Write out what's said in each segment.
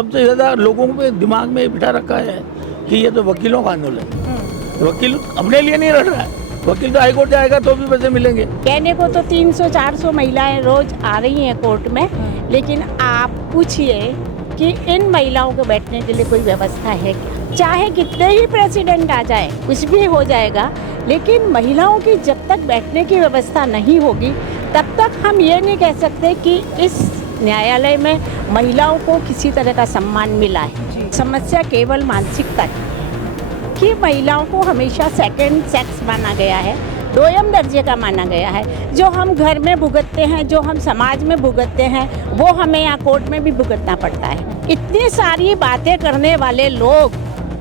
सबसे ज़्यादा लोगों पे दिमाग में बिठा रखा है कि ये तो वकीलों का आंदोलन है। वकील अपने लिए नहीं लड़ रहा है, वकील तो हाईकोर्ट जाएगा तो भी पैसे मिलेंगे। कहने को तो 300-400 महिलाएं रोज आ रही हैं कोर्ट में, लेकिन आप पूछिए कि इन महिलाओं को बैठने के लिए कोई व्यवस्था है क्या? चाहे कितने ही प्रेसिडेंट आ जाए, कुछ भी हो जाएगा, लेकिन महिलाओं की जब तक बैठने की व्यवस्था नहीं होगी तब तक हम ये नहीं कह सकते कि इस न्यायालय में महिलाओं को किसी तरह का सम्मान मिला है। समस्या केवल मानसिकता है कि महिलाओं को हमेशा सेकंड सेक्स माना गया है, दोयम दर्जे का माना गया है। जो हम घर में भुगतते हैं, जो हम समाज में भुगतते हैं, वो हमें यहाँ कोर्ट में भी भुगतना पड़ता है। इतनी सारी बातें करने वाले लोग,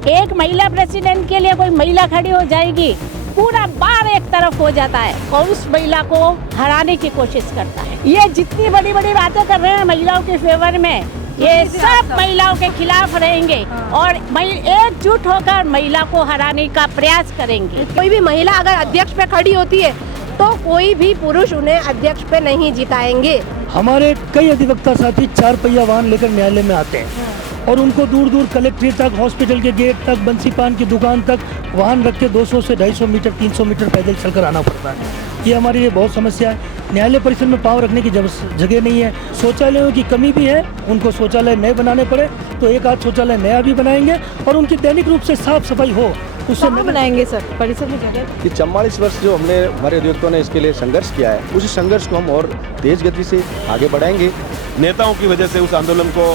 एक महिला प्रेसिडेंट के लिए कोई महिला खड़ी हो जाएगी, पूरा बार एक तरफ हो जाता है और उस महिला को हराने की कोशिश करता है। ये जितनी बड़ी बड़ी बातें कर रहे हैं महिलाओं के फेवर में, ये सब महिलाओं के खिलाफ रहेंगे और एकजुट होकर महिला को हराने का प्रयास करेंगे। कोई भी महिला अगर अध्यक्ष पे खड़ी होती है तो कोई भी पुरुष उन्हें अध्यक्ष पे नहीं जिताएंगे। हमारे कई अधिवक्ता साथी 4 पहिया वाहन लेकर न्यायालय में आते हैं और उनको दूर दूर कलेक्ट्रेट तक, हॉस्पिटल के गेट तक, बंसी पान की दुकान तक वाहन रख के 200 से 250 मीटर 300 मीटर पैदल चलकर आना पड़ता है। ये हमारे लिए बहुत समस्या है। न्यायालय परिसर में पाँव रखने की जगह नहीं है, शौचालयों की कमी भी है। उनको शौचालय नए बनाने पड़े तो एक आध शौचालय नया भी बनाएंगे और उनकी दैनिक रूप से साफ सफाई हो, उससे बनाएंगे सर परिसर में जगह। कि 44 वर्ष जो हमने हमारे अधिवक्ताओं ने इसके लिए संघर्ष किया है, उस संघर्ष को हम और तेज गति से आगे बढ़ाएंगे। नेताओं की वजह से उस आंदोलन को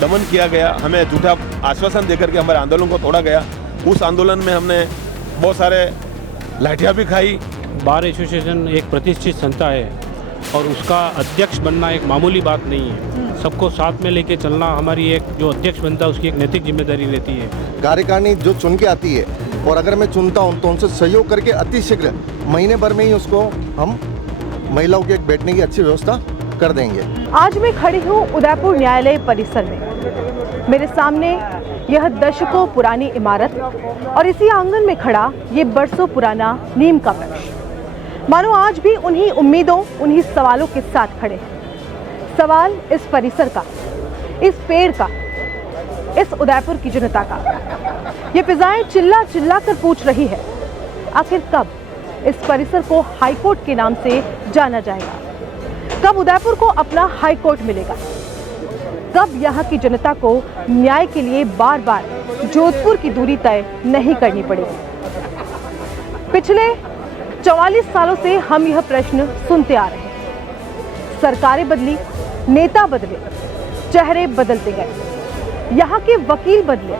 दमन किया गया, हमें झूठा आश्वासन देकर के हमारे आंदोलन को तोड़ा गया। उस आंदोलन में हमने बहुत सारे लाठियाँ भी खाई। बार एसोसिएशन एक प्रतिष्ठित संस्था है और उसका अध्यक्ष बनना एक मामूली बात नहीं है। सबको साथ में लेके चलना हमारी एक, जो अध्यक्ष बनता है उसकी एक नैतिक जिम्मेदारी रहती है। कार्यकारिणी जो चुन के आती है और अगर मैं चुनता हूँ तो उनसे सहयोग करके अतिशीघ्र महीने भर में ही उसको हम महिलाओं के बैठने की अच्छी व्यवस्था कर देंगे। आज मैं खड़ी हूँ उदयपुर न्यायालय परिसर में। मेरे सामने यह दशकों पुरानी इमारत और इसी आंगन में खड़ा ये बरसों पुराना नीम का वृक्ष, मानो आज भी उन्हीं उम्मीदों, उन्हीं सवालों के साथ खड़े हैं। सवाल इस परिसर का, इस पेड़ का, इस उदयपुर की जनता का। ये फिजाएं चिल्ला चिल्ला कर पूछ रही है, आखिर कब इस परिसर को हाईकोर्ट के नाम से जाना जाएगा? कब उदयपुर को अपना हाईकोर्ट मिलेगा? कब यहाँ की जनता को न्याय के लिए बार बार जोधपुर की दूरी तय नहीं करनी पड़ेगी? पिछले 44 सालों से हम यह प्रश्न सुनते आ रहे हैं। सरकारें बदली, नेता बदले, चेहरे बदलते गए, यहाँ के वकील बदले,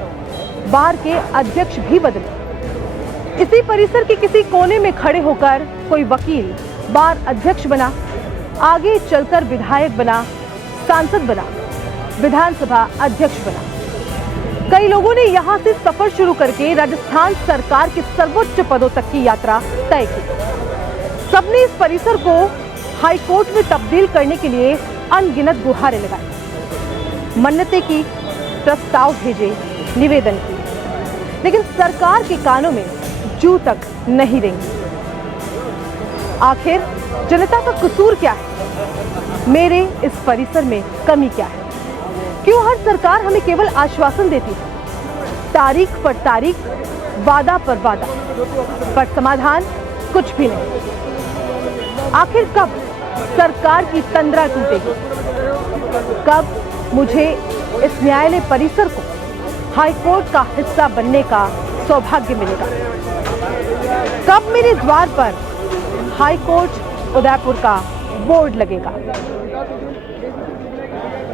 बार के अध्यक्ष भी बदले। इसी परिसर के किसी कोने में खड़े होकर कोई वकील बार अध्यक्ष बना, आगे चलकर विधायक बना, सांसद बना, विधानसभा अध्यक्ष बना। कई लोगों ने यहाँ से सफर शुरू करके राजस्थान सरकार के सर्वोच्च पदों तक की यात्रा तय की। सबने इस परिसर को हाईकोर्ट में तब्दील करने के लिए अनगिनत गुहारें लगाई, मन्नतें की, प्रस्ताव भेजे, निवेदन किए, लेकिन सरकार के कानों में जू तक नहीं रेंगी। आखिर जनता का कसूर क्या है? मेरे इस परिसर में कमी क्या है? क्यों हर सरकार हमें केवल आश्वासन देती है, तारीख पर तारीख, वादा पर वादा, पर समाधान कुछ भी नहीं? आखिर कब सरकार की तंद्रा टूटेगी? कब मुझे इस न्यायालय परिसर को हाईकोर्ट का हिस्सा बनने का सौभाग्य मिलेगा? कब मेरे द्वार पर हाईकोर्ट उदयपुर का बोर्ड लगेगा?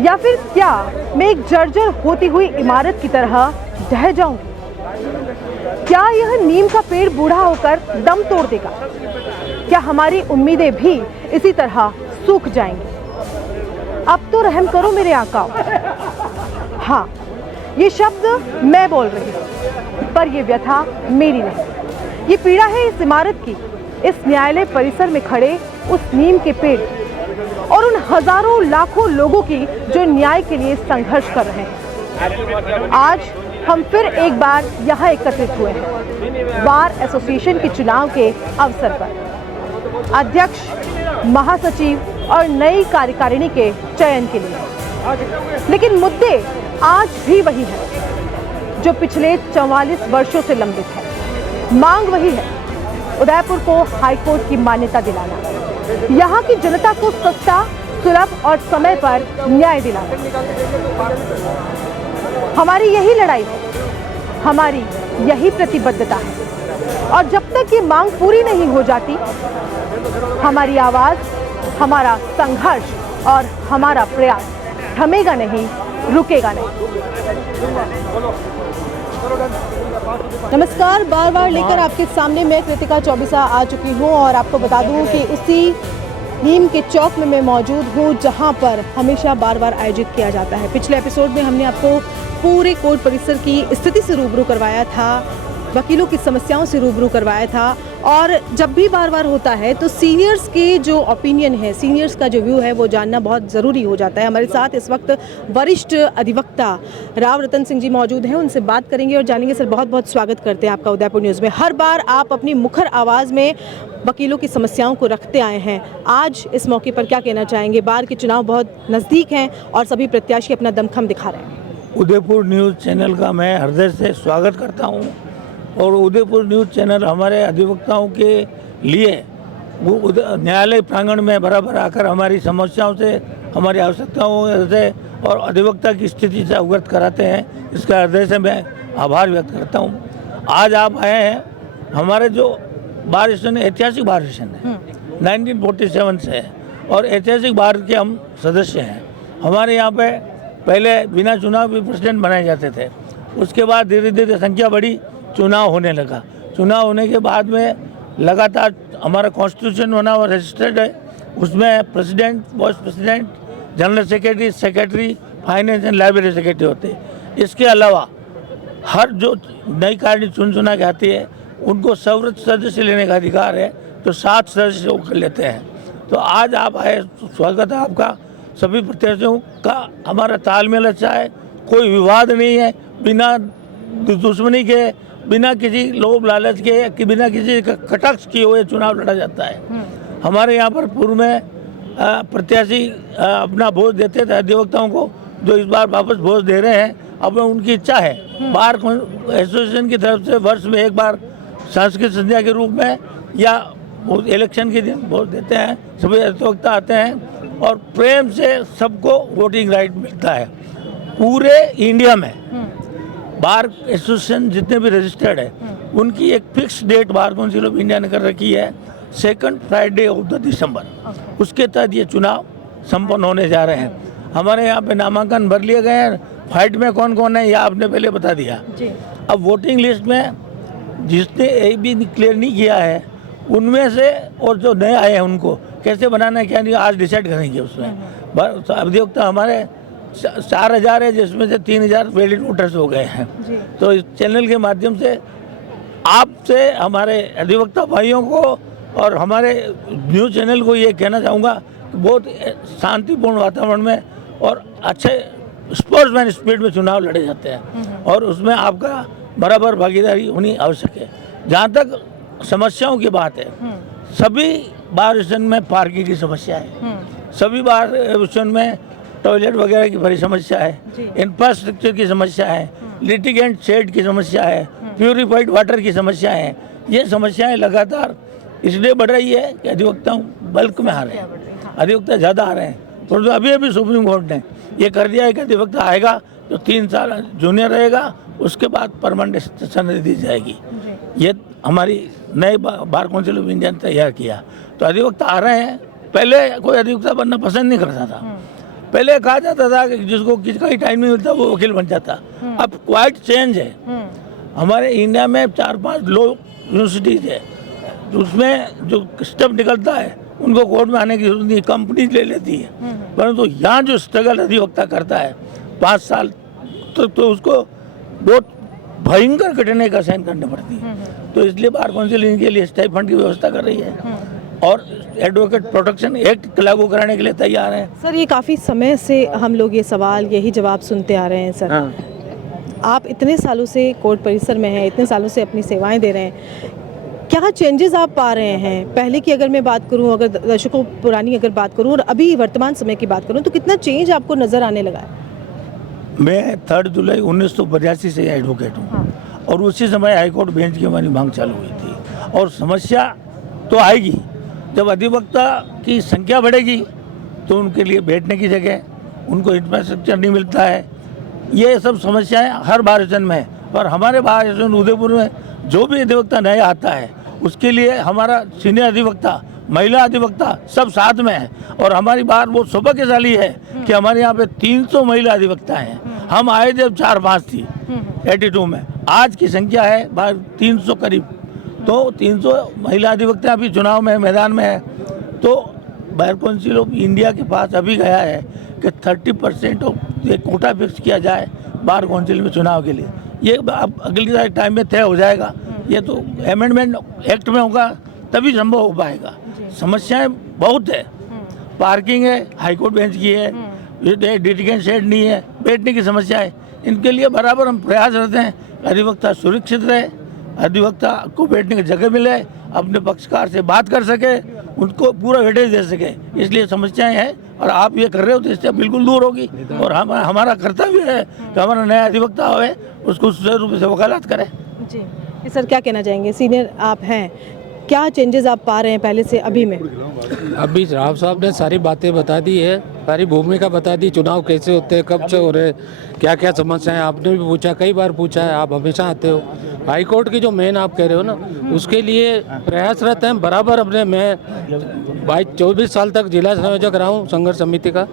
या फिर क्या मैं एक जर्जर होती हुई इमारत की तरह ढह जाऊंगी? क्या यह नीम का पेड़ बूढ़ा होकर दम तोड़ देगा? क्या हमारी उम्मीदें भी इसी तरह सूख जाएंगी? अब तो रहम करो मेरे आकाओ। हाँ, ये शब्द मैं बोल रही हूँ, पर ये व्यथा मेरी नहीं। ये पीड़ा है इस इमारत की, इस न्यायालय परिसर में खड़े उस नीम के पेड़ और उन हजारों लाखों लोगों की जो न्याय के लिए संघर्ष कर रहे हैं। आज हम फिर एक बार यहाँ एकत्रित हुए हैं बार एसोसिएशन के चुनाव के अवसर पर, अध्यक्ष, महासचिव और नई कार्यकारिणी के चयन के लिए। लेकिन मुद्दे आज भी वही है जो पिछले 44 वर्षों से लंबित है। मांग वही है, उदयपुर को हाईकोर्ट की मान्यता दिलाना, यहाँ की जनता को सस्ता, सुलभ और समय पर न्याय दिलाना। हमारी यही लड़ाई है, हमारी यही प्रतिबद्धता है और जब तक ये मांग पूरी नहीं हो जाती, हमारी आवाज, हमारा संघर्ष और हमारा प्रयास थमेगा नहीं, रुकेगा नहीं। नमस्कार, बार बार लेकर आपके सामने मैं कृतिका चौबीसा आ चुकी हूँ और आपको बता दूँ कि उसी नीम के चौक में मैं मौजूद हूँ जहाँ पर हमेशा बार बार आयोजित किया जाता है। पिछले एपिसोड में हमने आपको पूरे कोर्ट परिसर की स्थिति से रूबरू करवाया था, वकीलों की समस्याओं से रूबरू करवाया था और जब भी बार बार होता है तो सीनियर्स के जो ओपिनियन है, सीनियर्स का जो व्यू है वो जानना बहुत ज़रूरी हो जाता है। हमारे साथ इस वक्त वरिष्ठ अधिवक्ता राव रतन सिंह जी मौजूद हैं, उनसे बात करेंगे और जानेंगे। सर, बहुत बहुत स्वागत करते हैं आपका उदयपुर न्यूज़ में। हर बार आप अपनी मुखर आवाज़ में वकीलों की समस्याओं को रखते आए हैं, आज इस मौके पर क्या कहना चाहेंगे? बार के चुनाव बहुत नज़दीक हैं और सभी प्रत्याशी अपना दमखम दिखा रहे हैं। उदयपुर न्यूज़ चैनल का मैं हृदय से स्वागत करता हूँ और उदयपुर न्यूज़ चैनल हमारे अधिवक्ताओं के लिए वो न्यायालय प्रांगण में बराबर आकर हमारी समस्याओं से, हमारी आवश्यकताओं से और अधिवक्ता की स्थिति से अवगत कराते हैं। इसका हृदय से मैं आभार व्यक्त करता हूँ। आज आप आए हैं, हमारे जो बार स्टेशन ऐतिहासिक बार स्टेशन है, 1947 से है और ऐतिहासिक बार के हम सदस्य हैं। हमारे यहाँ पे पहले बिना चुनाव भी प्रेसिडेंट बनाए जाते थे, उसके बाद धीरे धीरे संख्या बढ़ी, चुनाव होने लगा। चुनाव होने के बाद में लगातार हमारा कॉन्स्टिट्यूशन बना हुआ रजिस्टर्ड है, उसमें president, vice president, general secretary, secretary, finance and library secretary होते हैं। इसके अलावा हर जो नई कार्य चुना के आती है उनको सर्वोच्च सदस्य लेने का अधिकार है, तो 7 सदस्य वो कर लेते हैं। तो आज आप आए, स्वागत है आपका। सभी प्रत्याशियों का हमारा तालमेल अच्छा है, कोई विवाद नहीं है, बिना दुश्मनी के, बिना किसी लोभ लालच के, कि बिना किसी कटाक्ष किए हुए चुनाव लड़ा जाता है। हमारे यहाँ पर पूर्व में प्रत्याशी अपना वोट देते थे अधिवक्ताओं को, जो इस बार वापस वोट दे रहे हैं। अब उनकी इच्छा है, बार एसोसिएशन की तरफ से वर्ष में एक बार सांस्कृतिक संध्या के रूप में या इलेक्शन के दिन वोट देते हैं। सभी अधिवक्ता आते हैं और प्रेम से सबको वोटिंग राइट मिलता है। पूरे इंडिया में बार एसोसिएशन जितने भी रजिस्टर्ड है उनकी एक fix date bar council of India ने कर रखी है, 2nd फ्राइडे ऑफ द दिसंबर। उसके तहत ये चुनाव संपन्न होने जा रहे हैं। हमारे यहाँ पे नामांकन भर लिए गए हैं। फाइट में कौन कौन है यह आपने पहले बता दिया। अब वोटिंग लिस्ट में जिसने एक भी क्लियर नहीं किया है उनमें से, और जो नए आए हैं उनको कैसे बनाना है क्या नहीं, आज डिसाइड करेंगे उसमें। अधिवक्ता हमारे 4000 है, जिसमें से 3000 वैलिड वोटर्स हो गए हैं। तो इस चैनल के माध्यम से आपसे, हमारे अधिवक्ता भाइयों को और हमारे न्यूज़ चैनल को ये कहना चाहूँगा कि बहुत शांतिपूर्ण वातावरण में और अच्छे स्पोर्ट्समैन स्पिरिट में चुनाव लड़े जाते हैं और उसमें आपका बराबर भागीदारी होनी आवश्यक है। जहाँ तक समस्याओं की बात है, सभी बार स्टेशन में पार्किंग की समस्या है, सभी बार स्टेशन में टॉयलेट वगैरह की बड़ी समस्या है, इंफ्रास्ट्रक्चर की समस्या है, लिटिगेंट शेड की समस्या है, प्यूरिफाइड वाटर की समस्या है। ये समस्याएं लगातार इसलिए बढ़ रही है कि अधिवक्ता बल्क में आ रहे हैं, अधिवक्ता ज़्यादा आ रहे हैं। परंतु अभी सुप्रीम कोर्ट ने ये कर दिया है कि अधिवक्ता आएगा तो 3 साल जूनियर रहेगा, उसके बाद परमानेंट सैलरी दी जाएगी। ये हमारी नए बार काउंसिल ऑफ इंडिया ने तैयार किया। तो अधिवक्ता आ रहे हैं। पहले कोई अधिवक्ता बनना पसंद नहीं करता था, पहले कहा जाता था कि जिसको किसका ही टाइम नहीं मिलता वो वकील बन जाता। अब क्वाइट चेंज है। हमारे इंडिया में 4-5 लॉ यूनिवर्सिटीज है, उसमें जो स्टेप निकलता है उनको कोर्ट में आने की जरूरत नहीं, कंपनी ले लेती है। परंतु यहाँ जो स्ट्रगल अधिवक्ता करता है 5 साल तो उसको बहुत भयंकर कठिनाई का सहन करनी पड़ती है। तो इसलिए बार काउंसिल इनके लिए स्टाइपेंड की व्यवस्था कर रही है और एडवोकेट प्रोटेक्शन एक्ट लागू कराने के लिए तैयार है। सर, ये काफ़ी समय से हम लोग ये सवाल, यही जवाब सुनते आ रहे हैं। सर, आप इतने सालों से कोर्ट परिसर में हैं, इतने सालों से अपनी सेवाएं दे रहे हैं, क्या चेंजेस आप पा रहे हैं? पहले की अगर मैं बात करूं, अगर दशकों पुरानी अगर बात करूं और अभी वर्तमान समय की बात करूं, तो कितना चेंज आपको नज़र आने लगा है? मैं 3 जुलाई 1982 से एडवोकेट हूँ और उसी समय हाईकोर्ट बेंच की हमारी मांग चालू हुई थी। और समस्या तो आएगी, जब अधिवक्ता की संख्या बढ़ेगी तो उनके लिए बैठने की जगह, उनको इंफ्रास्ट्रक्चर नहीं मिलता है, ये सब समस्याएं हर बार आयोजन में है। और हमारे बार आयोजन उदयपुर में जो भी अधिवक्ता नया आता है उसके लिए हमारा सीनियर अधिवक्ता, महिला अधिवक्ता सब साथ में है। और हमारी बात वो सौभाग्यशाली है कि हमारे यहाँ पे 300 महिला अधिवक्ता हैं। हम आए जब 4-5 थी 82 में, आज की संख्या है 300 करीब। तो 300 महिला अधिवक्ता अभी चुनाव में मैदान में है। तो बार काउंसिल ऑफ इंडिया के पास अभी गया है कि 30% कोटा फिक्स किया जाए बार काउंसिल में चुनाव के लिए। ये अब अगली टाइम में तय हो जाएगा, ये तो अमेंडमेंट एक्ट में होगा तभी संभव हो पाएगा। समस्याएं बहुत है, पार्किंग है, हाईकोर्ट बेंच की है, डिटेंशन शेड नहीं है, बैठने की समस्या है। इनके लिए बराबर हम प्रयास करते हैं, अधिवक्ता सुरक्षित रहे, अधिवक्ता को बैठने की जगह मिले, अपने पक्षकार से बात कर सके, उनको पूरा वेटेज दे सके। इसलिए समस्याएं हैं और आप ये कर रहे हो तो इससे बिल्कुल दूर होगी। और हमारा कर्तव्य है कि हमारा नया अधिवक्ता हो उसको सुचारू रूप से वकालत करें। जी सर, क्या कहना चाहेंगे, सीनियर आप हैं, क्या चेंजेस आप पा रहे हैं पहले से अभी में? अभी राव साहब ने सारी बातें बता दी है, सारी भूमिका बता दी, चुनाव कैसे होते हैं, कब से हो रहे, क्या क्या समस्याएं, आपने भी पूछा, कई बार पूछा है, आप हमेशा आते हो। हाई कोर्ट की जो मेन आप कह रहे हो ना, उसके लिए प्रयासरत हैं बराबर। अपने मैं 24 साल तक जिला संयोजक रहा हूँ संघर्ष समिति का।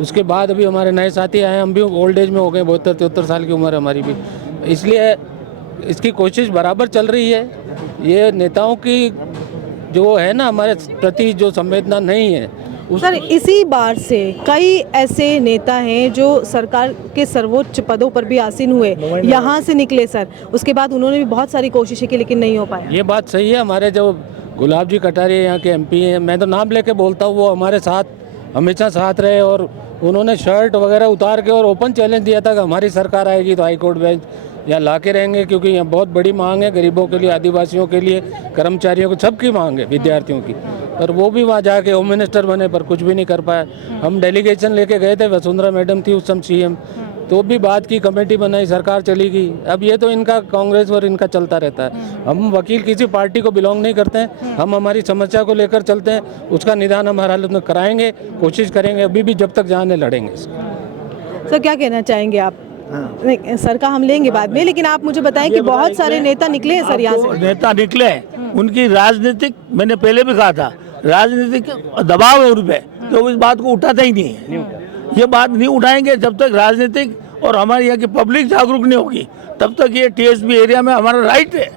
उसके बाद अभी हमारे नए साथी आए, हम भी ओल्ड एज में हो गए, 72-73 साल की उम्र हमारी भी, इसलिए इसकी कोशिश बराबर चल रही है। ये नेताओं की जो है ना हमारे प्रति जो संवेदना नहीं है सर, इसी बार से कई ऐसे नेता हैं जो सरकार के सर्वोच्च पदों पर भी आसीन हुए, यहाँ से निकले सर, उसके बाद उन्होंने भी बहुत सारी कोशिशें की लेकिन नहीं हो पाया। ये बात सही है। हमारे जो गुलाब जी कटारिया यहाँ के MP हैं, मैं तो नाम लेके बोलता हूँ, वो हमारे साथ हमेशा साथ रहे और उन्होंने शर्ट वगैरह उतार के और ओपन चैलेंज दिया था कि हमारी सरकार आएगी तो हाईकोर्ट बेंच यहाँ ला के रहेंगे, क्योंकि यहाँ बहुत बड़ी मांग है गरीबों के लिए, आदिवासियों के लिए, कर्मचारियों को, सबकी मांग है, विद्यार्थियों की। और वो भी वहाँ जाके होम मिनिस्टर बने पर कुछ भी नहीं कर पाया। हम डेलीगेशन लेके गए थे, वसुंधरा मैडम थी उस समय CM, तो भी बात की, कमेटी बनाई, सरकार चली गई। अब ये तो इनका कांग्रेस और इनका चलता रहता है। हम वकील किसी पार्टी को बिलोंग नहीं करते हैं, हम हमारी समस्या को लेकर चलते हैं, उसका निदान हम हर हालत में कराएंगे, कोशिश करेंगे, अभी भी जब तक जाने लड़ेंगे। सर, क्या कहना चाहेंगे आप? नहीं, सर का हम लेंगे बाद में, लेकिन आप मुझे बताएं कि बहुत सारे नेता निकले हैं सर यहाँ से। नेता निकले हैं, उनकी राजनीतिक, मैंने पहले भी कहा था, राजनीतिक दबाव है उन पे, तो इस बात को उठाते ही नहीं है। ये बात नहीं उठाएंगे जब तक राजनीतिक और हमारे यहाँ की पब्लिक जागरूक नहीं होगी, तब तक ये TSP एरिया में हमारा राइट है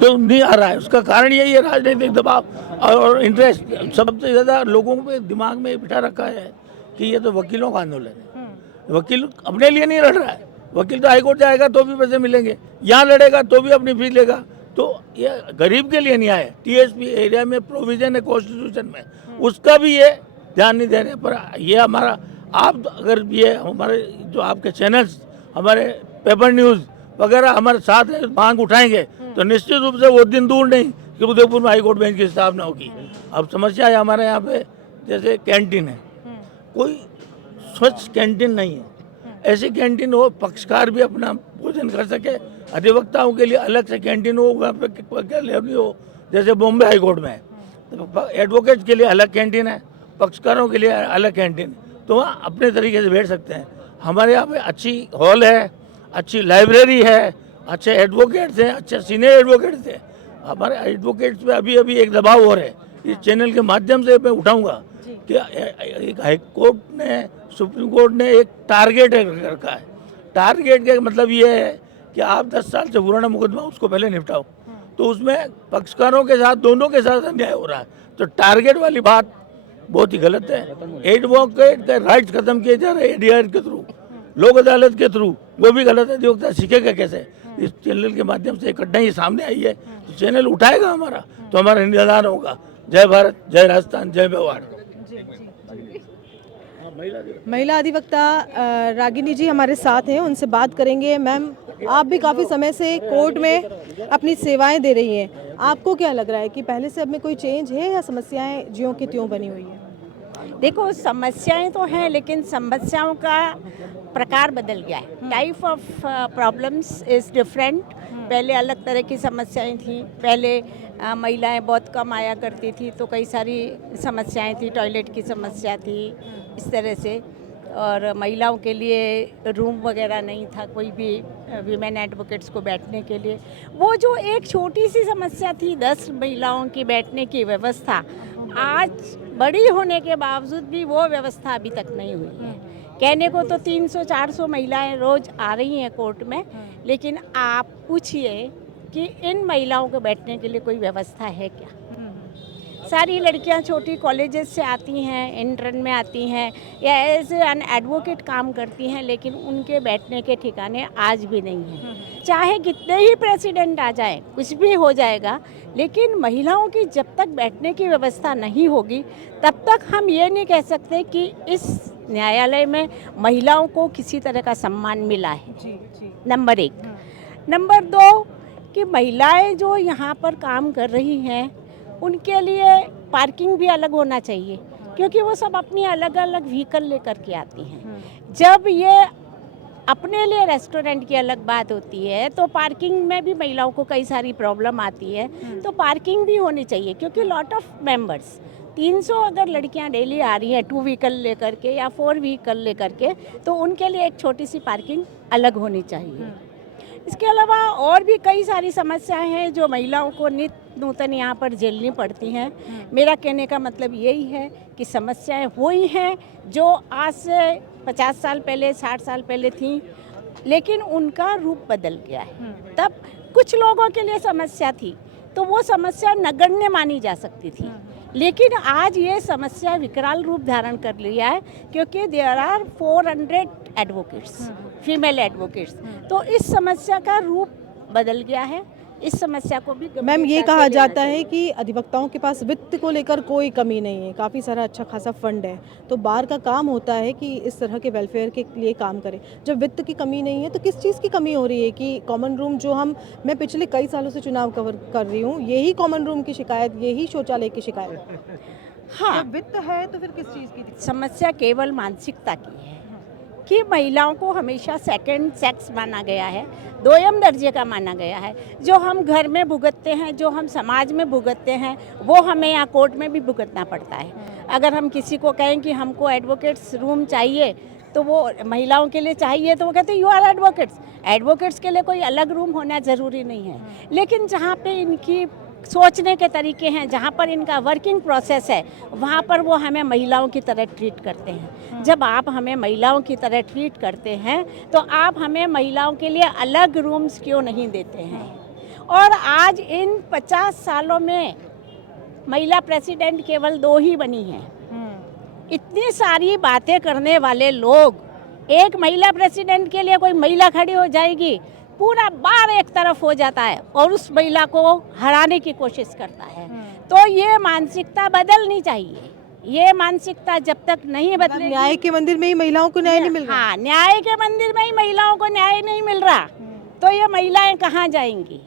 तो नहीं आ रहा है। उसका कारण यही है, राजनीतिक दबाव और इंटरेस्ट सबसे ज़्यादा लोगों के दिमाग में बिठा रखा है कि ये तो वकीलों का आंदोलन है। वकील अपने लिए नहीं लड़ रहा है, वकील तो हाईकोर्ट जाएगा तो भी पैसे मिलेंगे, यहाँ लड़ेगा तो भी अपनी फीस लेगा। तो ये गरीब के लिए नहीं आए, TSP एरिया में प्रोविजन है कॉन्स्टिट्यूशन में, उसका भी ये ध्यान नहीं देने पर ये हमारा, आप अगर ये हमारे जो आपके चैनल्स, हमारे पेपर न्यूज़ वगैरह हमारे साथ मांग उठाएंगे तो निश्चित रूप से वो दिन दूर नहीं कि उदयपुर में हाईकोर्ट बेंच की स्थापना होगी। अब समस्या है हमारे यहाँ पे, जैसे कैंटीन है, कोई स्वच्छ कैंटीन नहीं है। ऐसी कैंटीन हो, पक्षकार भी अपना भोजन कर सके, अधिवक्ताओं के लिए अलग से कैंटीन हो, वहाँ पे हो, जैसे बॉम्बे हाईकोर्ट में है, एडवोकेट के लिए अलग कैंटीन है, पक्षकारों के लिए अलग कैंटीन, तो वहाँ अपने तरीके से बैठ सकते हैं। हमारे यहाँ पे अच्छी हॉल है, अच्छी लाइब्रेरी है, अच्छे एडवोकेट्स हैं, अच्छे सीनियर एडवोकेट्स हैं। हमारे एडवोकेट्स पे अभी अभी एक दबाव हो रहा है, इस चैनल के माध्यम से मैं उठाऊंगा कि एक हाई कोर्ट ने, सुप्रीम कोर्ट ने एक टारगेट रखा है। टारगेट का मतलब ये है कि आप 10 साल से पुराना मुकदमा उसको पहले निपटाओ, तो उसमें पक्षकारों के साथ, दोनों के साथ अन्याय हो रहा है। तो टारगेट वाली बात बहुत ही गलत है। एडवोकेट के राइट्स खत्म किए जा रहे हैं ADR के थ्रू, लोक अदालत के थ्रू, वो भी गलत है। अधिवक्ता सीखेगा कैसे? इस चैनल के माध्यम से कठिनाई सामने आई है, तो चैनल उठाएगा हमारा, तो हमारा निदान होगा। जय भारत, जय राजस्थान, जय मेवाड़। महिला अधिवक्ता रागिनी जी हमारे साथ हैं, उनसे बात करेंगे। मैम, आप भी काफ़ी समय से कोर्ट में अपनी सेवाएं दे रही हैं, आपको क्या लग रहा है कि पहले से अब में कोई चेंज है या समस्याएं ज्यों की त्यों बनी हुई हैं? देखो समस्याएं तो हैं, लेकिन समस्याओं का प्रकार बदल गया है। Type of problems is different. पहले अलग तरह की समस्याएं थी। पहले महिलाएं बहुत कम आया करती थी, तो कई सारी समस्याएं थी। टॉयलेट की समस्या थी, इस तरह से। और महिलाओं के लिए रूम वगैरह नहीं था, कोई भी वीमेन एडवोकेट्स को बैठने के लिए। वो जो एक छोटी सी समस्या थी 10 महिलाओं की बैठने की व्यवस्था, आज बड़ी होने के बावजूद भी वो व्यवस्था अभी तक नहीं हुई है। कहने को तो 300-400 महिलाएं रोज आ रही हैं कोर्ट में, लेकिन आप पूछिए कि इन महिलाओं को बैठने के लिए कोई व्यवस्था है क्या। सारी लड़कियां छोटी कॉलेजेस से आती हैं, इंटर्न में आती हैं या एज एन एडवोकेट काम करती हैं, लेकिन उनके बैठने के ठिकाने आज भी नहीं हैं। चाहे कितने ही प्रेसिडेंट आ जाएं, कुछ भी हो जाएगा, लेकिन महिलाओं की जब तक बैठने की व्यवस्था नहीं होगी, तब तक हम ये नहीं कह सकते कि इस न्यायालय में महिलाओं को किसी तरह का सम्मान मिला है। नंबर 1। नंबर 2 कि महिलाएं जो यहाँ पर काम कर रही हैं, उनके लिए पार्किंग भी अलग होना चाहिए, क्योंकि वो सब अपनी अलग अलग व्हीकल लेकर के आती हैं। जब ये अपने लिए रेस्टोरेंट की अलग बात होती है, तो पार्किंग में भी महिलाओं को कई सारी प्रॉब्लम आती है। तो पार्किंग भी होनी चाहिए, क्योंकि लॉट ऑफ मेंबर्स 300 अगर लड़कियां डेली आ रही हैं 2 व्हीकल लेकर के या 4 व्हीकल लेकर के, तो उनके लिए एक छोटी सी पार्किंग अलग होनी चाहिए। इसके अलावा और भी कई सारी समस्याएं हैं जो महिलाओं को नित्य नूतन यहाँ पर झेलनी पड़ती हैं। मेरा कहने का मतलब यही है कि समस्याएं वही हैं जो आज से 50 साल पहले, 60 साल पहले थीं, लेकिन उनका रूप बदल गया है। तब कुछ लोगों के लिए समस्या थी, तो वो समस्या नगण्य मानी जा सकती थी, लेकिन आज ये समस्या विकराल रूप धारण कर लिया है, क्योंकि there are 400 advocates, female advocates. तो इस समस्या का रूप बदल गया है। इस समस्या को भी मैम ये कहा जाता है कि अधिवक्ताओं के पास वित्त को लेकर कोई कमी नहीं है, काफ़ी सारा अच्छा खासा फंड है, तो बार का काम होता है कि इस तरह के वेलफेयर के लिए काम करे। जब वित्त की कमी नहीं है, तो किस चीज़ की कमी हो रही है कि कॉमन रूम जो मैं पिछले कई सालों से चुनाव कवर कर रही हूँ, यही कॉमन रूम की शिकायत, यही शौचालय की शिकायत। हाँ, वित्त है तो फिर किस चीज़ की समस्या केवल मानसिकता की है कि महिलाओं को हमेशा सेकंड सेक्स माना गया है, दोयम दर्जे का माना गया है। जो हम घर में भुगतते हैं, जो हम समाज में भुगतते हैं, वो हमें यहाँ कोर्ट में भी भुगतना पड़ता है। अगर हम किसी को कहें कि हमको एडवोकेट्स रूम चाहिए, तो वो महिलाओं के लिए चाहिए, तो वो कहते हैं यू आर एडवोकेट्स। एडवोकेट्स के लिए कोई अलग रूम होना ज़रूरी नहीं है, लेकिन जहाँ पे इनकी सोचने के तरीके हैं, जहाँ पर इनका वर्किंग प्रोसेस है, वहाँ पर वो हमें महिलाओं की तरह ट्रीट करते हैं। जब आप हमें महिलाओं की तरह ट्रीट करते हैं, तो आप हमें महिलाओं के लिए अलग रूम्स क्यों नहीं देते हैं? और आज इन 50 सालों में महिला प्रेसिडेंट केवल 2 ही बनी हैं। इतनी सारी बातें करने वाले लोग, एक महिला प्रेसिडेंट के लिए कोई महिला खड़ी हो जाएगी, पूरा बार एक तरफ हो जाता है और उस महिला को हराने की कोशिश करता है। तो ये मानसिकता बदलनी चाहिए। ये मानसिकता जब तक नहीं बदलेगी, न्याय के मंदिर में ही महिलाओं को न्याय नहीं मिल रहा। हाँ, न्याय के मंदिर में ही महिलाओं को न्याय नहीं मिल रहा, तो ये महिलाएं कहाँ जाएंगी?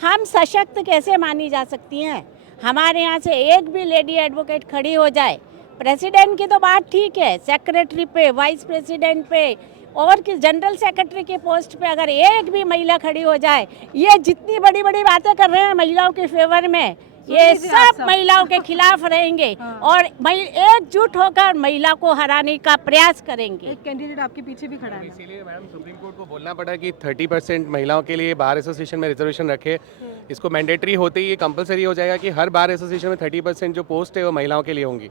हम सशक्त कैसे मानी जा सकती हैं? हमारे यहाँ से एक भी लेडी एडवोकेट खड़ी हो जाए, प्रेसिडेंट की तो बात ठीक है, सेक्रेटरी पे, वाइस प्रेसिडेंट पे और कि जनरल सेक्रेटरी के पोस्ट पे अगर एक भी महिला खड़ी हो जाए, ये जितनी बड़ी बड़ी बातें कर रहे हैं महिलाओं के फेवर में, ये सब महिलाओं के खिलाफ रहेंगे और एकजुट होकर महिला को हराने का प्रयास करेंगे। एक कैंडिडेट आपके पीछे भी खड़ा है। इसीलिए मैडम सुप्रीम कोर्ट को बोलना पड़ा कि 30% महिलाओं के लिए बार एसोसिएशन में रिजर्वेशन रखे। इसको मैंडेटरी होते ही ये कंपलसरी हो जाएगा कि हर बार एसोसिएशन में 30% जो पोस्ट है वो महिलाओं के लिए होंगी।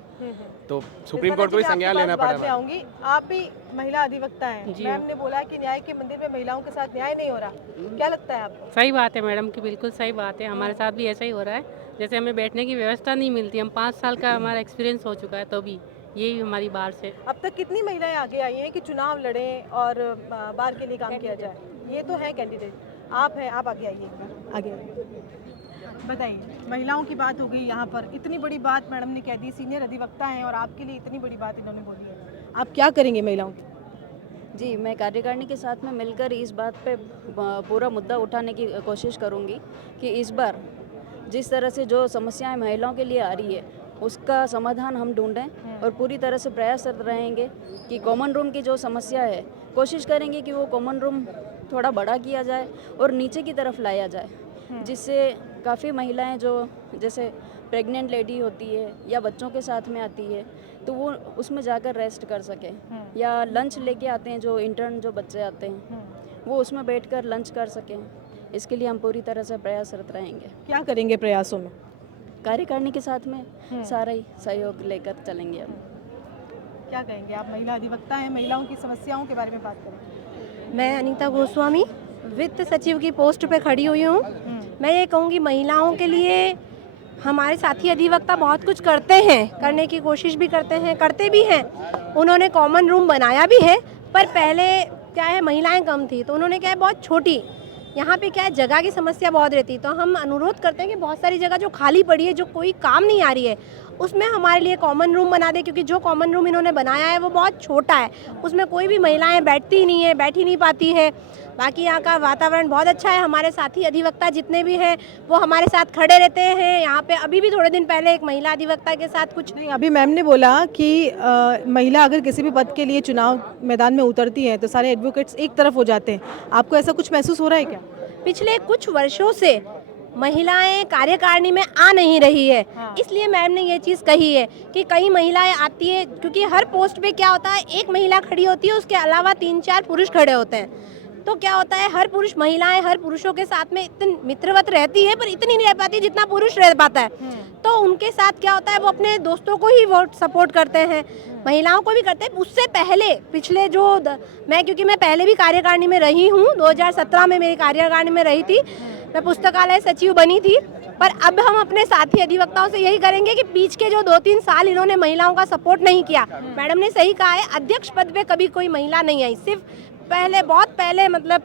तो सुप्रीम कोर्ट को भी संज्ञान लेना पड़ा। आऊंगी, आप भी महिला अधिवक्ता हैं। मैम ने बोला कि न्याय के मंदिर में महिलाओं के साथ न्याय नहीं हो रहा, क्या लगता है आपको? सही बात है मैडम की, बिल्कुल सही बात है। हमारे साथ भी ऐसा ही हो रहा है, जैसे हमें बैठने की व्यवस्था नहीं मिलती। हम 5 साल का हमारा एक्सपीरियंस हो चुका है, तो भी यही हमारी बार से। अब तक कितनी महिलाएं आगे आई हैं कि चुनाव लड़ें और बार के लिए काम किया जाए? ये तो है कैंडिडेट, आप हैं, आप आगे आइए, आगे बताइए। महिलाओं की बात हो गई यहाँ पर, इतनी बड़ी बात मैडम ने कह दी, सीनियर अधिवक्ता हैं और आपके लिए इतनी बड़ी बात इन्होंने बोली है, आप क्या करेंगे महिलाओं की? जी, मैं कार्यकारिणी के साथ में मिलकर इस बात पे पूरा मुद्दा उठाने की कोशिश करूँगी कि इस बार जिस तरह से जो समस्याएं महिलाओं के लिए आ रही है, उसका समाधान हम ढूंढें और पूरी तरह से प्रयासरत रहेंगे कि कॉमन रूम की जो समस्या है कोशिश करेंगे कि वो कॉमन रूम थोड़ा बड़ा किया जाए और नीचे की तरफ लाया जाए, जिससे काफ़ी महिलाएं जो जैसे प्रेग्नेंट लेडी होती है या बच्चों के साथ में आती है तो वो उसमें जाकर रेस्ट कर सकें, या लंच लेके आते हैं जो इंटर्न जो बच्चे आते हैं वो उसमें बैठकर लंच कर सकें। इसके लिए हम पूरी तरह से प्रयासरत रहेंगे। क्या करेंगे प्रयासों में? कार्यकारिणी के साथ में सारा ही सहयोग लेकर चलेंगे हम। क्या कहेंगे आप? महिला अधिवक्ता हैं, महिलाओं की समस्याओं के बारे में बात करें। मैं अनीता गोस्वामी वित्त सचिव की पोस्ट पे खड़ी हुई हूँ। मैं ये कहूँगी महिलाओं के लिए हमारे साथी अधिवक्ता बहुत कुछ करते हैं, करने की कोशिश भी करते हैं, करते भी हैं। उन्होंने कॉमन रूम बनाया भी है, पर पहले क्या है महिलाएं कम थी तो उन्होंने क्या है बहुत छोटी, यहाँ पे क्या है जगह की समस्या बहुत रहती, तो हम अनुरोध करते हैं कि बहुत सारी जगह जो खाली पड़ी है, जो कोई काम नहीं आ रही है, उसमें हमारे लिए कॉमन रूम बना दे, क्योंकि जो कॉमन रूम इन्होंने बनाया है वो बहुत छोटा है, उसमें कोई भी महिलाएं बैठती नहीं है, बैठ ही नहीं पाती है। बाकी यहाँ का वातावरण बहुत अच्छा है, हमारे साथी अधिवक्ता जितने भी हैं वो हमारे साथ खड़े रहते हैं। यहाँ पे अभी भी थोड़े दिन पहले एक महिला अधिवक्ता के साथ कुछ नहीं, अभी मैम ने बोला कि महिला अगर किसी भी पद के लिए चुनाव मैदान में उतरती है तो सारे एडवोकेट्स एक तरफ हो जाते हैं। आपको ऐसा कुछ महसूस हो रहा है क्या? पिछले कुछ वर्षों से महिलाएं कार्यकारिणी में आ नहीं रही है, इसलिए मैम ने ये चीज़ कही है कि कई महिलाएं आती है, क्योंकि हर पोस्ट पे क्या होता है एक महिला खड़ी होती है, उसके अलावा 3-4 पुरुष खड़े होते हैं। तो क्या होता है हर महिलाएं हर पुरुषों के साथ में इतनी मित्रवत रहती है, पर इतनी नहीं रह पाती जितना पुरुष रह पाता है। तो उनके साथ क्या होता है वो अपने दोस्तों को ही वोट सपोर्ट करते हैं, महिलाओं को भी करते हैं। उससे पहले पिछले क्योंकि मैं पहले भी कार्यकारिणी में रही हूँ, 2017 में मेरी कार्यकारिणी में रही थी, मैं पुस्तकालय सचिव बनी थी। पर अब हम अपने साथी अधिवक्ताओं से यही करेंगे कि बीच के जो 2-3 साल इन्होंने महिलाओं का सपोर्ट नहीं किया, मैडम ने सही कहा है, अध्यक्ष पद पे कभी कोई महिला नहीं आई। सिर्फ बहुत पहले मतलब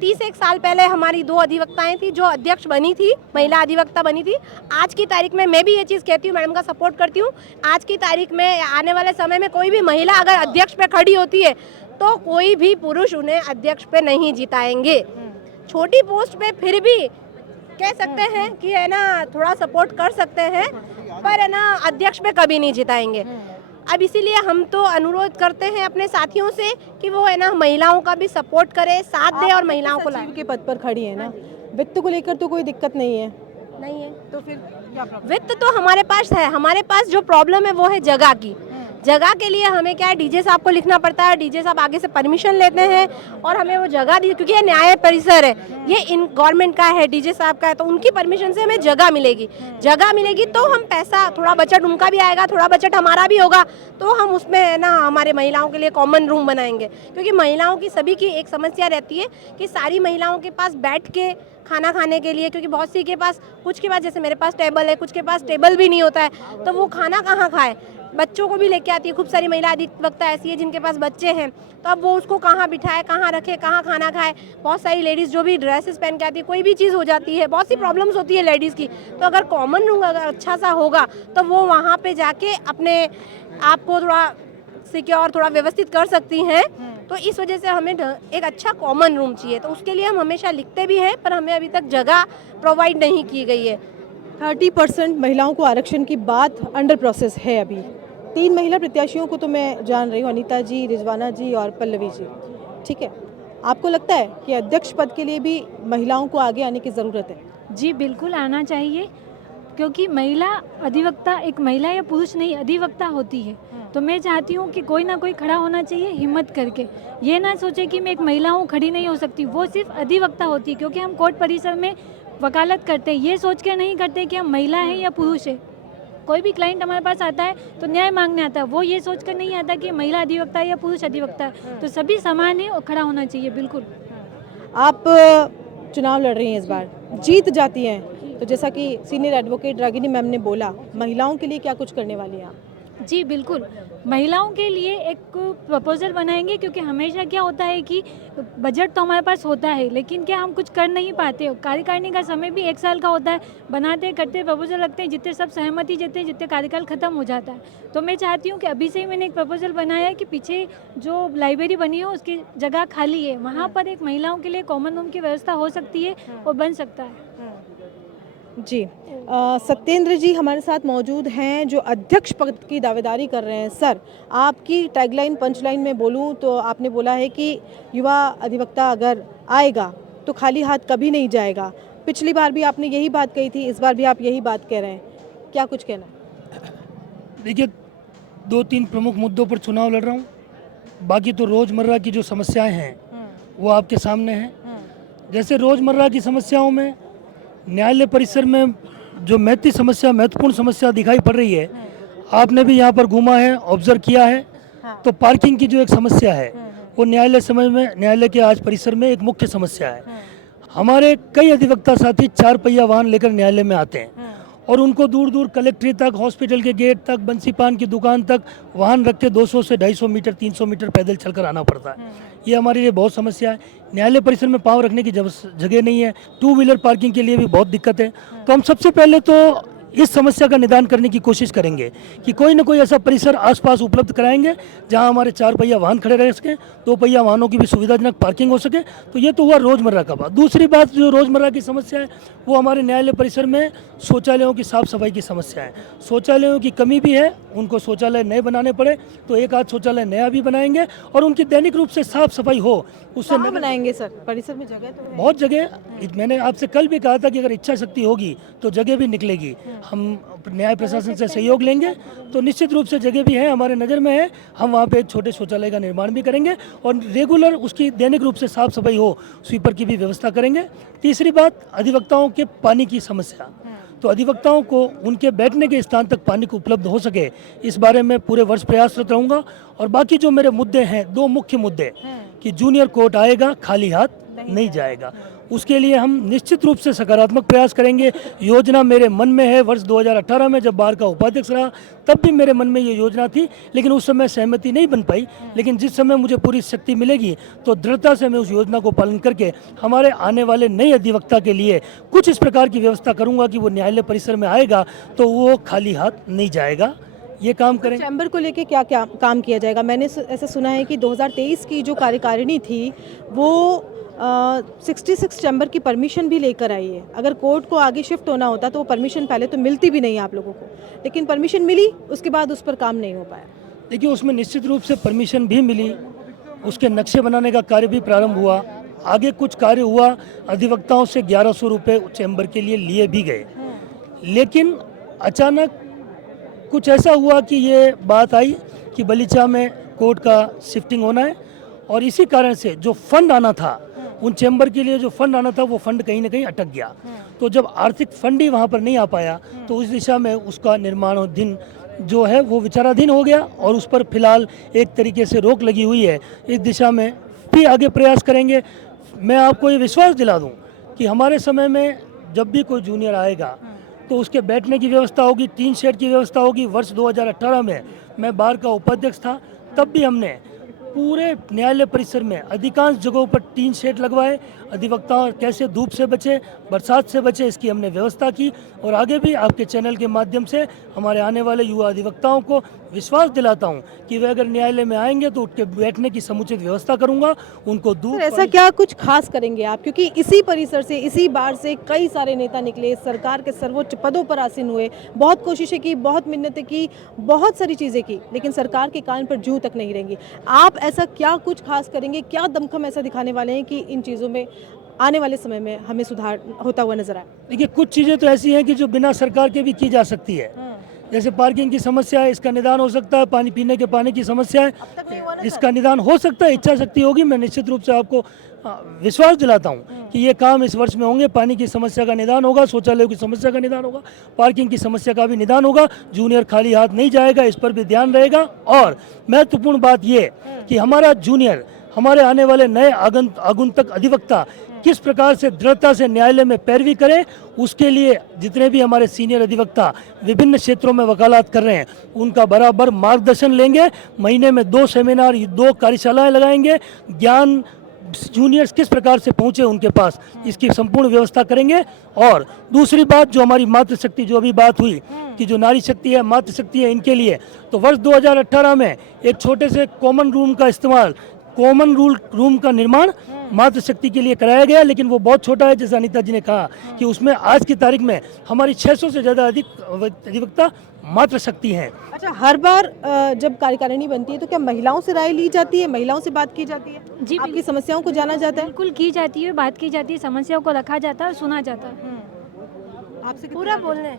30 साल पहले हमारी 2 अधिवक्ताएं थी जो अध्यक्ष बनी थी, महिला अधिवक्ता बनी थी। आज की तारीख में मैं भी ये चीज़ कहती हूँ, मैडम का सपोर्ट करती हूँ, आज की तारीख में आने वाले समय में कोई भी महिला अगर अध्यक्ष पे खड़ी होती है तो कोई भी पुरुष उन्हें अध्यक्ष पे नहीं जिताएंगे। छोटी पोस्ट पे फिर भी कह सकते हैं कि है ना थोड़ा सपोर्ट कर सकते हैं, पर है ना अध्यक्ष पे कभी नहीं जिताएंगे। अब इसीलिए हम तो अनुरोध करते हैं अपने साथियों से कि वो है ना महिलाओं का भी सपोर्ट करे, साथ दे और महिलाओं को लाए। के पद पर खड़ी है ना, वित्त को लेकर तो कोई दिक्कत नहीं है? नहीं है तो फिर क्या प्रॉब्लम? वित्त तो हमारे पास है, हमारे पास जो प्रॉब्लम है वो है जगह की। जगह के लिए हमें क्या है डीजे साहब को लिखना पड़ता है, डीजे साहब आगे से परमिशन लेते हैं और हमें वो जगह दी, क्योंकि ये न्याय परिसर है, ये इन गवर्नमेंट का है, डीजे साहब का है, तो उनकी परमिशन से हमें जगह मिलेगी। जगह मिलेगी तो हम पैसा, थोड़ा बजट उनका भी आएगा, थोड़ा बजट हमारा भी होगा, तो हम उसमें है ना हमारे महिलाओं के लिए कॉमन रूम बनाएंगे। क्योंकि महिलाओं की सभी की एक समस्या रहती है कि सारी महिलाओं के पास बैठ के खाना खाने के लिए, क्योंकि बहुत सी के पास, कुछ के पास जैसे मेरे पास टेबल है, कुछ के पास टेबल भी नहीं होता है, तो वो खाना कहाँ खाए। बच्चों को भी लेके आती है, खूब सारी महिला अधिवक्ता ऐसी है जिनके पास बच्चे हैं, तो अब वो उसको कहाँ बिठाए, कहाँ रखे, कहाँ खाना खाए। बहुत सारी लेडीज़ जो भी ड्रेसेस पहन के आती है, कोई भी चीज़ हो जाती है, बहुत सी प्रॉब्लम्स होती है लेडीज़ की। तो अगर कॉमन रूम अगर अच्छा सा होगा तो वो वहाँ पे जाके अपने आप को थोड़ा सिक्योर, थोड़ा व्यवस्थित कर सकती हैं। तो इस वजह से हमें एक अच्छा कॉमन रूम चाहिए, तो उसके लिए हम हमेशा लिखते भी हैं, पर हमें अभी तक जगह प्रोवाइड नहीं की गई है। 30% महिलाओं को आरक्षण की बात अंडर प्रोसेस है अभी। 3 महिला प्रत्याशियों को तो मैं जान रही हूँ, अनीता जी, रिजवाना जी और पल्लवी जी, ठीक है। आपको लगता है कि अध्यक्ष पद के लिए भी महिलाओं को आगे आने की ज़रूरत है? जी बिल्कुल आना चाहिए, क्योंकि महिला अधिवक्ता एक महिला या पुरुष नहीं अधिवक्ता होती है। तो मैं चाहती हूँ कि कोई ना कोई खड़ा होना चाहिए हिम्मत करके, ये ना सोचे कि मैं एक महिला हूँ खड़ी नहीं हो सकती। वो सिर्फ अधिवक्ता होती है, क्योंकि हम कोर्ट परिसर में वकालत करते हैं, ये सोच के नहीं करते कि हम महिला हैं या पुरुष है। कोई भी क्लाइंट हमारे पास आता है तो न्याय मांगने आता है, वो ये सोच कर नहीं आता कि महिला अधिवक्ता है या पुरुष अधिवक्ता है। तो सभी समान है और खड़ा होना चाहिए। बिल्कुल। आप चुनाव लड़ रही हैं, इस बार जीत जाती हैं तो जैसा कि सीनियर एडवोकेट रागिनी मैम ने बोला, महिलाओं के लिए क्या कुछ करने वाली हैं आप? जी बिल्कुल, महिलाओं के लिए एक प्रपोजल बनाएंगे, क्योंकि हमेशा क्या होता है कि बजट तो हमारे पास होता है, लेकिन क्या हम कुछ कर नहीं पाते। कार्यकारिणी का समय भी 1 साल का होता है, बनाते करते प्रपोजल रखते हैं, जितने सब सहमति जितने कार्यकाल खत्म हो जाता है। तो मैं चाहती हूँ कि अभी से ही मैंने एक प्रपोजल बनाया है कि पीछे जो लाइब्रेरी बनी हो उसकी जगह खाली है, वहाँ पर एक महिलाओं के लिए कॉमन रूम की व्यवस्था हो सकती है और बन सकता है। जी सत्येंद्र जी हमारे साथ मौजूद हैं जो अध्यक्ष पद की दावेदारी कर रहे हैं। सर, आपकी टैगलाइन पंचलाइन में बोलूं तो आपने बोला है कि युवा अधिवक्ता अगर आएगा तो खाली हाथ कभी नहीं जाएगा। पिछली बार भी आपने यही बात कही थी, इस बार भी आप यही बात कह रहे हैं, क्या कुछ कहना है? देखिए, 2-3 प्रमुख मुद्दों पर चुनाव लड़ रहा हूँ, बाकी तो रोज़मर्रा की जो समस्याएं हैं वो आपके सामने हैं। जैसे रोज़मर्रा की समस्याओं में न्यायालय परिसर में जो महत्वपूर्ण समस्या दिखाई पड़ रही है, आपने भी यहाँ पर घूमा है, ऑब्जर्व किया है, तो पार्किंग की जो एक समस्या है वो न्यायालय के आज परिसर में एक मुख्य समस्या है। हमारे कई अधिवक्ता साथी 4 पहिया वाहन लेकर न्यायालय में आते हैं और उनको दूर दूर कलेक्ट्रेट तक, हॉस्पिटल के गेट तक, बंसी पान की दुकान तक वाहन रख के 200 से 250 मीटर 300 मीटर पैदल चलकर आना पड़ता है। ये हमारे लिए बहुत समस्या है। न्यायालय परिसर में पाँव रखने की जगह नहीं है, 2 व्हीलर पार्किंग के लिए भी बहुत दिक्कत है। तो हम सबसे पहले तो इस समस्या का निदान करने की कोशिश करेंगे कि कोई ना कोई ऐसा परिसर आसपास उपलब्ध कराएंगे जहां हमारे 4 पहिया वाहन खड़े रह सकें, 2 पहिया वाहनों की भी सुविधाजनक पार्किंग हो सके। तो ये तो हुआ रोज़मर्रा का बात। दूसरी बात जो रोज़मर्रा की समस्या है वो हमारे न्यायालय परिसर में शौचालयों की साफ़ सफाई की समस्या है। शौचालयों की कमी भी है, उनको शौचालय नए बनाने पड़े तो एक आध शौचालय नया भी बनाएंगे और उनकी दैनिक रूप से साफ़ सफाई हो, उससे कहाँ बनाएंगे सर? परिसर में जगह तो है? बहुत जगह। मैंने आपसे कल भी कहा था कि अगर इच्छा शक्ति होगी तो जगह भी निकलेगी। हम न्याय प्रशासन से सहयोग लेंगे तो निश्चित रूप से जगह भी है, हमारे नज़र में है। हम वहाँ पे एक छोटे शौचालय का निर्माण भी करेंगे और रेगुलर उसकी दैनिक रूप से साफ सफाई हो, स्वीपर की भी व्यवस्था करेंगे। तीसरी बात, अधिवक्ताओं के पानी की समस्या। तो अधिवक्ताओं को उनके बैठने के स्थान तक पानी को उपलब्ध हो सके, इस बारे में पूरे वर्ष प्रयासरत रहूँगा। और बाकी जो मेरे मुद्दे हैं, 2 मुख्य मुद्दे, कि जूनियर कोर्ट आएगा खाली हाथ नहीं जाएगा, उसके लिए हम निश्चित रूप से सकारात्मक प्रयास करेंगे। योजना मेरे मन में है। वर्ष 2018 में जब बार का उपाध्यक्ष रहा तब भी मेरे मन में ये योजना थी, लेकिन उस समय सहमति नहीं बन पाई। लेकिन जिस समय मुझे पूरी शक्ति मिलेगी तो दृढ़ता से मैं उस योजना को पालन करके हमारे आने वाले नए अधिवक्ता के लिए कुछ इस प्रकार की व्यवस्था करूँगा कि वो न्यायालय परिसर में आएगा तो वो खाली हाथ नहीं जाएगा। ये काम करें। चैम्बर को लेके क्या क्या काम किया जाएगा? मैंने ऐसा सुना है कि 2023 की जो कार्यकारिणी थी वो 66 चैम्बर की परमिशन भी लेकर आई है। अगर कोर्ट को आगे शिफ्ट होना होता तो वो परमिशन पहले तो मिलती भी नहीं आप लोगों को, लेकिन परमिशन मिली, उसके बाद उस पर काम नहीं हो पाया। देखिए, उसमें निश्चित रूप से परमिशन भी मिली, उसके नक्शे बनाने का कार्य भी प्रारंभ हुआ, आगे कुछ कार्य हुआ, अधिवक्ताओं से 1100 रुपये चैम्बर के लिए लिए भी गए। लेकिन अचानक कुछ ऐसा हुआ कि ये बात आई कि बलीचा में कोर्ट का शिफ्टिंग होना है और इसी कारण से जो फंड आना था, उन चैम्बर के लिए जो फंड आना था वो फंड कहीं ना कहीं अटक गया। तो जब आर्थिक फंड ही वहाँ पर नहीं आ पाया तो उस दिशा में उसका निर्माणाधीन जो है वो विचाराधीन हो गया और उस पर फिलहाल एक तरीके से रोक लगी हुई है। इस दिशा में भी आगे प्रयास करेंगे। मैं आपको ये विश्वास दिला दूँ कि हमारे समय में जब भी कोई जूनियर आएगा तो उसके बैठने की व्यवस्था होगी, 3 शेड की व्यवस्था होगी। वर्ष 2018 में मैं बार का उपाध्यक्ष था, तब भी हमने पूरे न्यायालय परिसर में अधिकांश जगहों पर 3 शेड लगवाए। अधिवक्ता कैसे धूप से बचे, बरसात से बचे, इसकी हमने व्यवस्था की। और आगे भी आपके चैनल के माध्यम से हमारे आने वाले युवा अधिवक्ताओं को विश्वास दिलाता हूं कि वे अगर न्यायालय में आएंगे तो उनके बैठने की समुचित व्यवस्था करूंगा, उनको धूप। ऐसा क्या कुछ खास करेंगे आप? क्योंकि इसी परिसर से, इसी बार से कई सारे नेता निकले, सरकार के सर्वोच्च पदों पर आसीन हुए, बहुत कोशिशें की, बहुत मिन्नतें की, बहुत सारी चीज़ें की, लेकिन सरकार के कान पर जूं तक नहीं रहेंगी। आप ऐसा क्या कुछ खास करेंगे, क्या दमखम ऐसा दिखाने वाले हैं कि इन चीज़ों में आने वाले समय में हमें सुधार होता हुआ नजर आए? देखिए, कुछ चीज़ें तो ऐसी हैं कि जो बिना सरकार के भी की जा सकती है। जैसे पार्किंग की समस्या है, इसका निदान हो सकता है। पानी पीने के पानी की समस्या है, इसका निदान हो सकता है। इच्छा शक्ति होगी, मैं निश्चित रूप से आपको विश्वास दिलाता हूं कि ये काम इस वर्ष में होंगे। पानी की समस्या का निदान होगा, शौचालयों की समस्या का निदान होगा, पार्किंग की समस्या का भी निदान होगा। जूनियर खाली हाथ नहीं जाएगा, इस पर भी ध्यान रहेगा। और महत्वपूर्ण बात ये कि हमारा जूनियर, हमारे आने वाले नए आगंतुक अधिवक्ता किस प्रकार से दृढ़ता से न्यायालय में पैरवी करें, उसके लिए जितने भी हमारे सीनियर अधिवक्ता विभिन्न क्षेत्रों में वकालत कर रहे हैं उनका बराबर मार्गदर्शन लेंगे। महीने में 2 सेमिनार, 2 कार्यशालाएं लगाएंगे। ज्ञान जूनियर्स किस प्रकार से पहुंचे उनके पास, इसकी संपूर्ण व्यवस्था करेंगे। और दूसरी बात, जो हमारी मातृशक्ति, जो अभी बात हुई कि जो नारी शक्ति है, मातृशक्ति है, इनके लिए तो वर्ष 2018 में एक छोटे से कॉमन रूम का इस्तेमाल, कॉमन रूम का निर्माण मातृशक्ति के लिए कराया गया, लेकिन वो बहुत छोटा है। जैसा अनीता जी ने कहा कि उसमें आज की तारीख में हमारी 600 से ज़्यादा अधिवक्ता मातृशक्ति हैं। अच्छा, हर बार जब कार्यकारिणी बनती है तो क्या महिलाओं से राय ली जाती है, महिलाओं से बात की जाती है? जी, आपकी समस्याओं को जाना जाता है? बिल्कुल की जाती है, बात की जाती है, समस्याओं को रखा जाता है और सुना जाता है। आपसे पूरा बोलने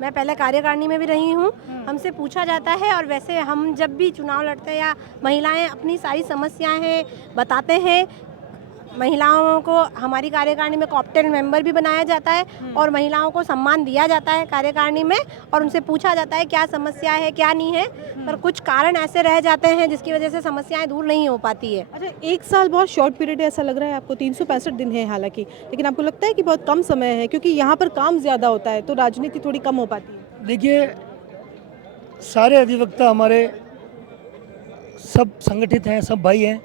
मैं पहले कार्यकारिणी में भी रही हूँ, हमसे पूछा जाता है और वैसे हम जब भी चुनाव लड़ते हैं या महिलाएं अपनी सारी समस्याएं हैं बताते हैं, महिलाओं को हमारी कार्यकारिणी में कॉप्टेल मेंबर भी बनाया जाता है और महिलाओं को सम्मान दिया जाता है कार्यकारिणी में और उनसे पूछा जाता है क्या समस्या है क्या नहीं है, पर कुछ कारण ऐसे रह जाते हैं जिसकी वजह से समस्याएं दूर नहीं हो पाती है। अच्छा, 1 साल बहुत शॉर्ट पीरियड है ऐसा लग रहा है आपको? 365 दिन है हालांकि, लेकिन आपको लगता है कि बहुत कम समय है क्योंकि यहाँ पर काम ज़्यादा होता है तो राजनीति थोड़ी कम हो पाती है? देखिए, सारे अधिवक्ता हमारे सब संगठित हैं, सब भाई हैं।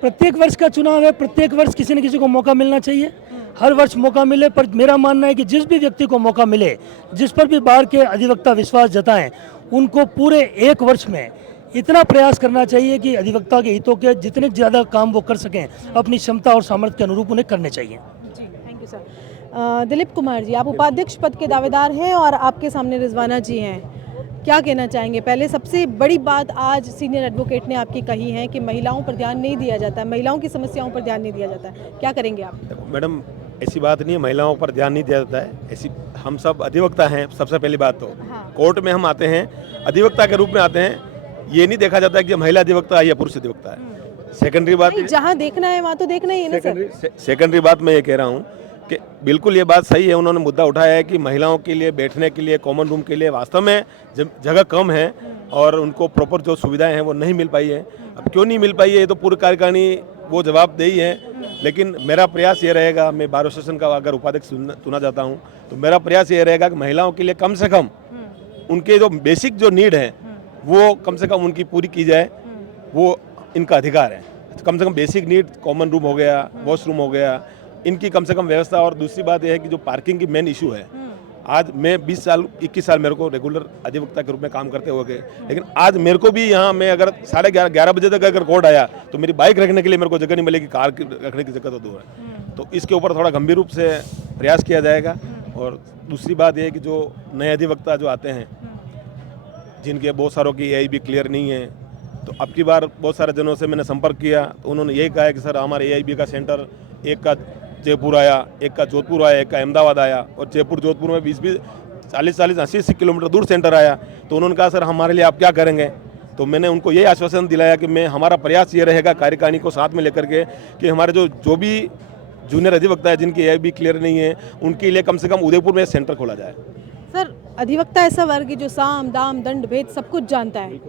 प्रत्येक वर्ष का चुनाव है, प्रत्येक वर्ष किसी न किसी को मौका मिलना चाहिए, हर वर्ष मौका मिले। पर मेरा मानना है कि जिस भी व्यक्ति को मौका मिले, जिस पर भी बाहर के अधिवक्ता विश्वास जताएं, उनको पूरे 1 वर्ष में इतना प्रयास करना चाहिए कि अधिवक्ता के हितों के जितने ज़्यादा काम वो कर सकें, अपनी क्षमता और सामर्थ्य के अनुरूप उन्हें करने चाहिए। जी, thank you sir. Dilip Kumar ji, आप उपाध्यक्ष पद के दावेदार हैं और आपके सामने रिजवाना जी हैं, क्या कहना चाहेंगे? पहले सबसे बड़ी बात आज सीनियर एडवोकेट ने आपकी कही है कि महिलाओं पर ध्यान नहीं दिया जाता है, महिलाओं की समस्याओं पर ध्यान नहीं दिया जाता है, क्या करेंगे आप? देखो मैडम, ऐसी बात नहीं है महिलाओं पर ध्यान नहीं दिया जाता है, ऐसी हम सब अधिवक्ता हैं। सबसे पहली बात तो कोर्ट में हम आते हैं अधिवक्ता के रूप में आते हैं, ये नहीं देखा जाता है कि महिला अधिवक्ता है या पुरुष अधिवक्ता है। सेकेंडरी बात, जहाँ देखना है वहाँ तो देखना ही है ना सर। सेकेंडरी बात मैं ये कह रहा हूँ कि बिल्कुल ये बात सही है, उन्होंने मुद्दा उठाया है कि महिलाओं के लिए बैठने के लिए कॉमन रूम के लिए वास्तव में जगह कम है और उनको प्रॉपर जो सुविधाएं हैं वो नहीं मिल पाई है। अब क्यों नहीं मिल पाई है ये तो पूरी कार्यकारिणी वो जवाबदेही है, लेकिन मेरा प्रयास ये रहेगा, मैं बार एसोसिएशन का अगर उपाध्यक्ष चुना जाता हूँ तो मेरा प्रयास ये रहेगा कि महिलाओं के लिए कम से कम उनके जो बेसिक जो नीड है वो कम से कम उनकी पूरी की जाए, वो इनका अधिकार है। कम से कम बेसिक नीड, कॉमन रूम हो गया, वॉशरूम हो गया, इनकी कम से कम व्यवस्था। और दूसरी बात यह है कि जो पार्किंग की मेन इशू है, आज मैं 21 साल मेरे को रेगुलर अधिवक्ता के रूप में काम करते हुए गए, लेकिन आज मेरे को भी यहाँ मैं अगर 11:30 बजे तक अगर कोर्ट आया तो मेरी बाइक रखने के लिए मेरे को जगह नहीं मिलेगी, कार रखने की जगह तो दूर है। तो इसके ऊपर थोड़ा गंभीर रूप से प्रयास किया जाएगा। और दूसरी बात यह है कि जो नए अधिवक्ता जो आते हैं जिनके बहुत सारों की AIB क्लियर नहीं है, तो अब की बार बहुत सारे जनों से मैंने संपर्क किया तो उन्होंने यही कहा है कि सर हमारे AIB का सेंटर एक का जयपुर आया, एक का जोधपुर आया, एक का अहमदाबाद आया और जयपुर जोधपुर में 20-20, 40-40, 80 किलोमीटर दूर सेंटर आया। तो उन्होंने कहा सर हमारे लिए आप क्या करेंगे? तो मैंने उनको यही आश्वासन दिलाया कि मैं हमारा प्रयास ये रहेगा कार्यकारिणी को साथ में लेकर के कि हमारे जो भी जूनियर अधिवक्ता है जिनकी AIB क्लियर नहीं है उनके लिए कम से कम उदयपुर में सेंटर खोला जाए। सर, अधिवक्ता ऐसा वर्ग है जो साम दाम दंड भेद सब कुछ जानता है,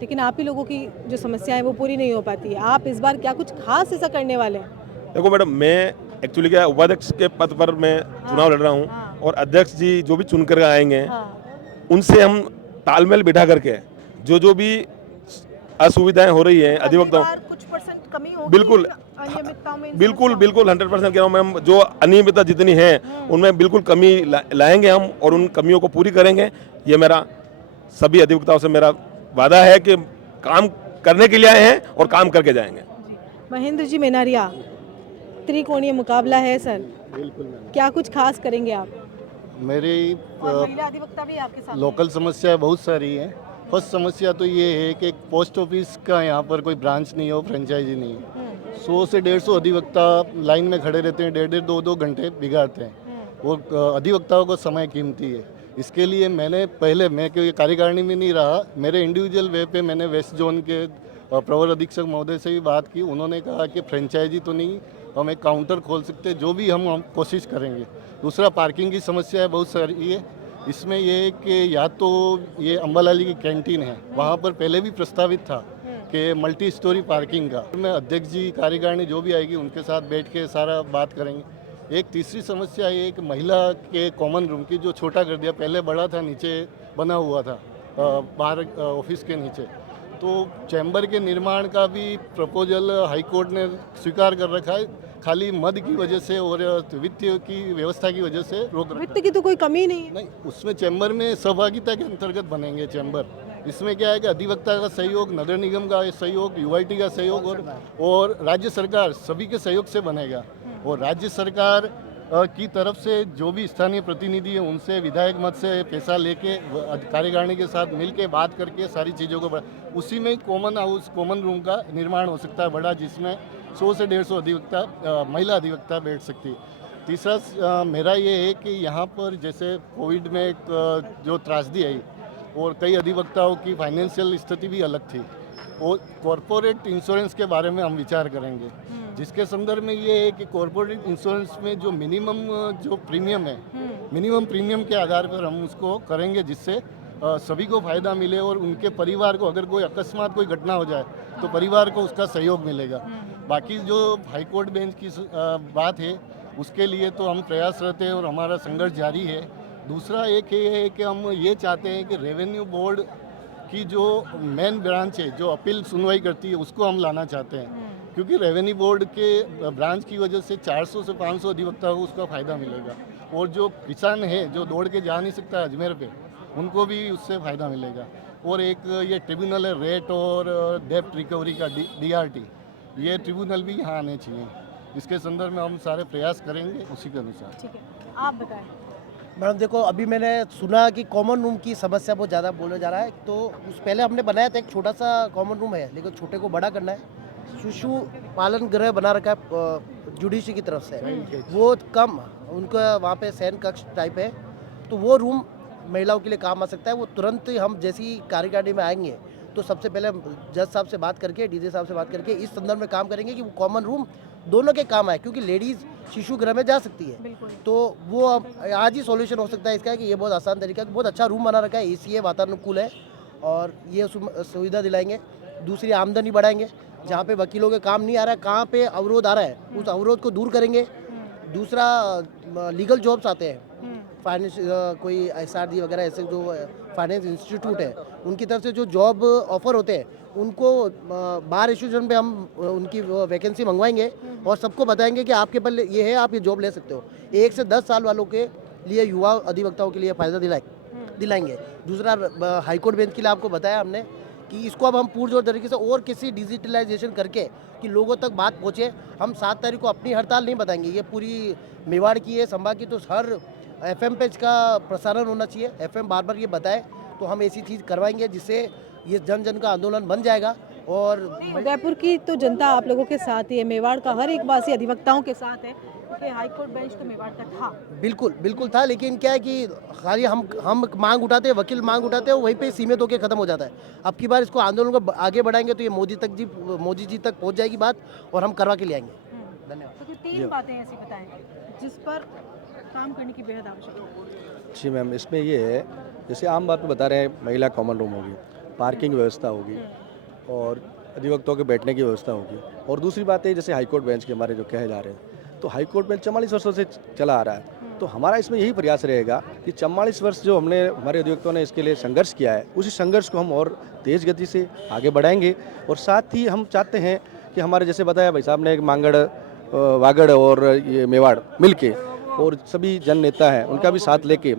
लेकिन आप ही लोगों की जो समस्या है वो पूरी नहीं हो पाती है। आप इस बार क्या कुछ खास ऐसा करने वाले हैं? देखो मैडम, मैं एक्चुअली क्या उपाध्यक्ष के पद पर मैं चुनाव लड़ रहा हूँ और अध्यक्ष जी जो भी चुन कर आएंगे उनसे हम तालमेल बिठा करके जो भी असुविधाएं हो रही हैं अधिवक्ताओं, कुछ % कमी होगी बिल्कुल अनियमितताओं में, बिल्कुल 100% कह रहा हूँ मैम, जो अनियमितता जितनी है उनमें बिल्कुल कमी लाएंगे हम और उन कमियों को पूरी करेंगे। ये मेरा सभी अधिवक्ताओं से मेरा वादा है कि काम करने के लिए आए हैं और काम करके जाएंगे। महेंद्र जी मेनारिया, त्रिकोणीय मुकाबला है सर, बिल्कुल क्या कुछ खास करेंगे आप? मेरी महिला अधिवक्ता भी आपके साथ लोकल समस्याएं बहुत सारी हैं। फर्स्ट समस्या तो ये है कि पोस्ट ऑफिस का यहाँ पर कोई ब्रांच नहीं हो, फ्रेंचाइजी नहीं है। 100 से 150 अधिवक्ता लाइन में खड़े रहते हैं, 1.5 2 घंटे बिगाड़ते हैं। वो अधिवक्ताओं को समय कीमती है। इसके लिए मैं क्योंकि कार्यकारिणी में नहीं रहा, मेरे इंडिविजुअल वे पे मैंने वेस्ट जोन के प्रवर अधीक्षक महोदय से भी बात की। उन्होंने कहा कि फ्रेंचाइजी तो नहीं, हम एक काउंटर खोल सकते हैं, जो भी हम कोशिश करेंगे। दूसरा, पार्किंग की समस्या है बहुत सारी है। इसमें ये है कि या तो ये अम्बालाली की कैंटीन है, वहाँ पर पहले भी प्रस्तावित था कि मल्टी स्टोरी पार्किंग का। मैं अध्यक्ष जी कार्यकारिणी जो भी आएगी उनके साथ बैठ के सारा बात करेंगे। एक तीसरी समस्या ये है कि महिला के कॉमन रूम की जो छोटा कर दिया, पहले बड़ा था, नीचे बना हुआ था बाहर ऑफिस के नीचे, तो चैम्बर के निर्माण का भी प्रपोजल हाईकोर्ट ने स्वीकार कर रखा है, खाली मद की वजह से और वित्तीय की व्यवस्था की वजह से रोक रखा है। वित्त की तो कोई कमी नहीं है। नहीं, उसमें चैम्बर में सहभागिता के अंतर्गत बनेंगे चैम्बर, इसमें क्या है कि अधिवक्ता का सहयोग, नगर निगम का सहयोग, यूआईटी का सहयोग और राज्य सरकार सभी के सहयोग से बनेगा। और राज्य सरकार की तरफ से जो भी स्थानीय प्रतिनिधि है उनसे विधायक मत से पैसा लेके कार्यकारिणी के साथ मिलके बात करके सारी चीज़ों को उसी में कॉमन हाउस, कॉमन रूम का निर्माण हो सकता है बड़ा, जिसमें 100 से 150 अधिवक्ता, महिला अधिवक्ता बैठ सकती है। तीसरा मेरा ये है कि यहाँ पर जैसे कोविड में एक जो त्रासदी आई और कई अधिवक्ताओं की फाइनेंशियल स्थिति भी अलग थी, और कॉरपोरेट इंश्योरेंस के बारे में हम विचार करेंगे, जिसके संदर्भ में ये है कि कॉरपोरेट इंश्योरेंस में जो मिनिमम जो प्रीमियम है, मिनिमम प्रीमियम के आधार पर हम उसको करेंगे, जिससे सभी को फ़ायदा मिले और उनके परिवार को अगर कोई अकस्मात कोई घटना हो जाए तो परिवार को उसका सहयोग मिलेगा। बाकी जो हाईकोर्ट बेंच की बात है उसके लिए तो हम प्रयासरत हैं और हमारा संघर्ष जारी है। दूसरा एक ये है कि हम ये चाहते हैं कि रेवेन्यू बोर्ड की जो मेन ब्रांच है जो अपील सुनवाई करती है उसको हम लाना चाहते हैं, क्योंकि रेवेन्यू बोर्ड के ब्रांच की वजह से 400 से 500 अधिवक्ता को उसका फ़ायदा मिलेगा, और जो किसान है जो दौड़ के जा नहीं सकता अजमेर पे, उनको भी उससे फ़ायदा मिलेगा। और एक ये ट्रिब्यूनल है रेट और डेप्ट रिकवरी का DRT, ये ट्रिब्यूनल भी यहाँ आने चाहिए। इसके संदर्भ में हम सारे प्रयास करेंगे उसी के अनुसार। ठीक है, आप बताएं। मैडम देखो, अभी मैंने सुना कि कॉमन रूम की समस्या बहुत ज़्यादा बोला जा रहा है, तो उस पहले हमने बनाया था एक छोटा सा कॉमन रूम है, लेकिन छोटे को बड़ा करना है। शिशु पालन गृह बना रखा है जुडिशरी की तरफ से, वो कम उनका वहाँ पे शयन कक्ष टाइप है, तो वो रूम महिलाओं के लिए काम आ सकता है। वो तुरंत हम जैसी कार्यकारिणी में आएंगे तो सबसे पहले जज साहब से बात करके, डीजे साहब से बात करके इस संदर्भ में काम करेंगे कि वो कॉमन रूम दोनों के काम आए, क्योंकि लेडीज़ शिशु गृह में जा सकती है, तो वो आज ही सॉल्यूशन हो सकता है इसका, कि ये बहुत आसान तरीका है। बहुत अच्छा रूम बना रखा है, AC है, वातानुकूल है, और ये सुविधा दिलाएंगे। दूसरी आमदनी बढ़ाएंगे, जहाँ पे वकीलों के काम नहीं आ रहा है, कहाँ पे अवरोध आ रहा है उस अवरोध को दूर करेंगे। दूसरा लीगल जॉब्स आते हैं, फाइनेंस कोई SRD वगैरह ऐसे जो फाइनेंस इंस्टीट्यूट है उनकी तरफ से जो जॉब ऑफर होते हैं उनको बार एसोसिएशन पे हम उनकी वैकेंसी मंगवाएंगे और सबको बताएंगे कि आपके पास ये है, आप ये जॉब ले सकते हो। 1 से 10 साल वालों के लिए, युवा अधिवक्ताओं के लिए फ़ायदा दिलाएंगे। दूसरा हाईकोर्ट बेंच के लिए आपको बताया हमने कि इसको अब हम पूरजोर तरीके से और किसी डिजिटलाइजेशन करके कि लोगों तक बात पहुँचे। हम 7 तारीख को अपनी हड़ताल नहीं बताएंगे, ये पूरी मेवाड़ की है, संभाग की, तो हर FM पेज का प्रसारण होना चाहिए। FM बार बार ये बताए तो हम ऐसी चीज़ करवाएंगे जिससे ये जन जन का आंदोलन बन जाएगा। और उदयपुर की तो जनता आप लोगों के साथ ही है, मेवाड़ का हर एक वासी अधिवक्ताओं के साथ है, क्योंकि हाईकोर्ट बेंच तो मेवाड़ का था। बिल्कुल था, लेकिन क्या है कि खाली हम मांग उठाते हैं, वकील मांग उठाते हैं, वहीं पे सीमित होकर ख़त्म हो जाता है। अब की बार इसको आंदोलन को आगे बढ़ाएंगे तो ये मोदी जी तक पहुँच जाएगी बात, और हम करवा के ले आएंगे। धन्यवाद। तो 3 बातें ऐसी बताएं जिस पर काम करने की बेहद आवश्यकता है। जी मैम, इसमें ये है जैसे आम बात में बता रहे हैं, महिला कॉमन रूम होगी, पार्किंग व्यवस्था होगी और अधिवक्ताओं के बैठने की व्यवस्था होगी। और दूसरी बात है जैसे हाईकोर्ट बेंच के हमारे जो कहे जा रहे हैं, तो हाईकोर्ट बेंच 44 वर्षों से चला आ रहा है, तो हमारा इसमें यही प्रयास रहेगा कि 44 वर्ष जो हमारे अधिवक्ताओं ने इसके लिए संघर्ष किया है, उसी संघर्ष को हम और तेज़ गति से आगे बढ़ाएंगे। और साथ ही हम चाहते हैं कि हमारे जैसे बताया भाई साहब ने, एक मांगड़, वागड़ और ये मेवाड़ मिलके और सभी जन नेता हैं उनका भी साथ लेके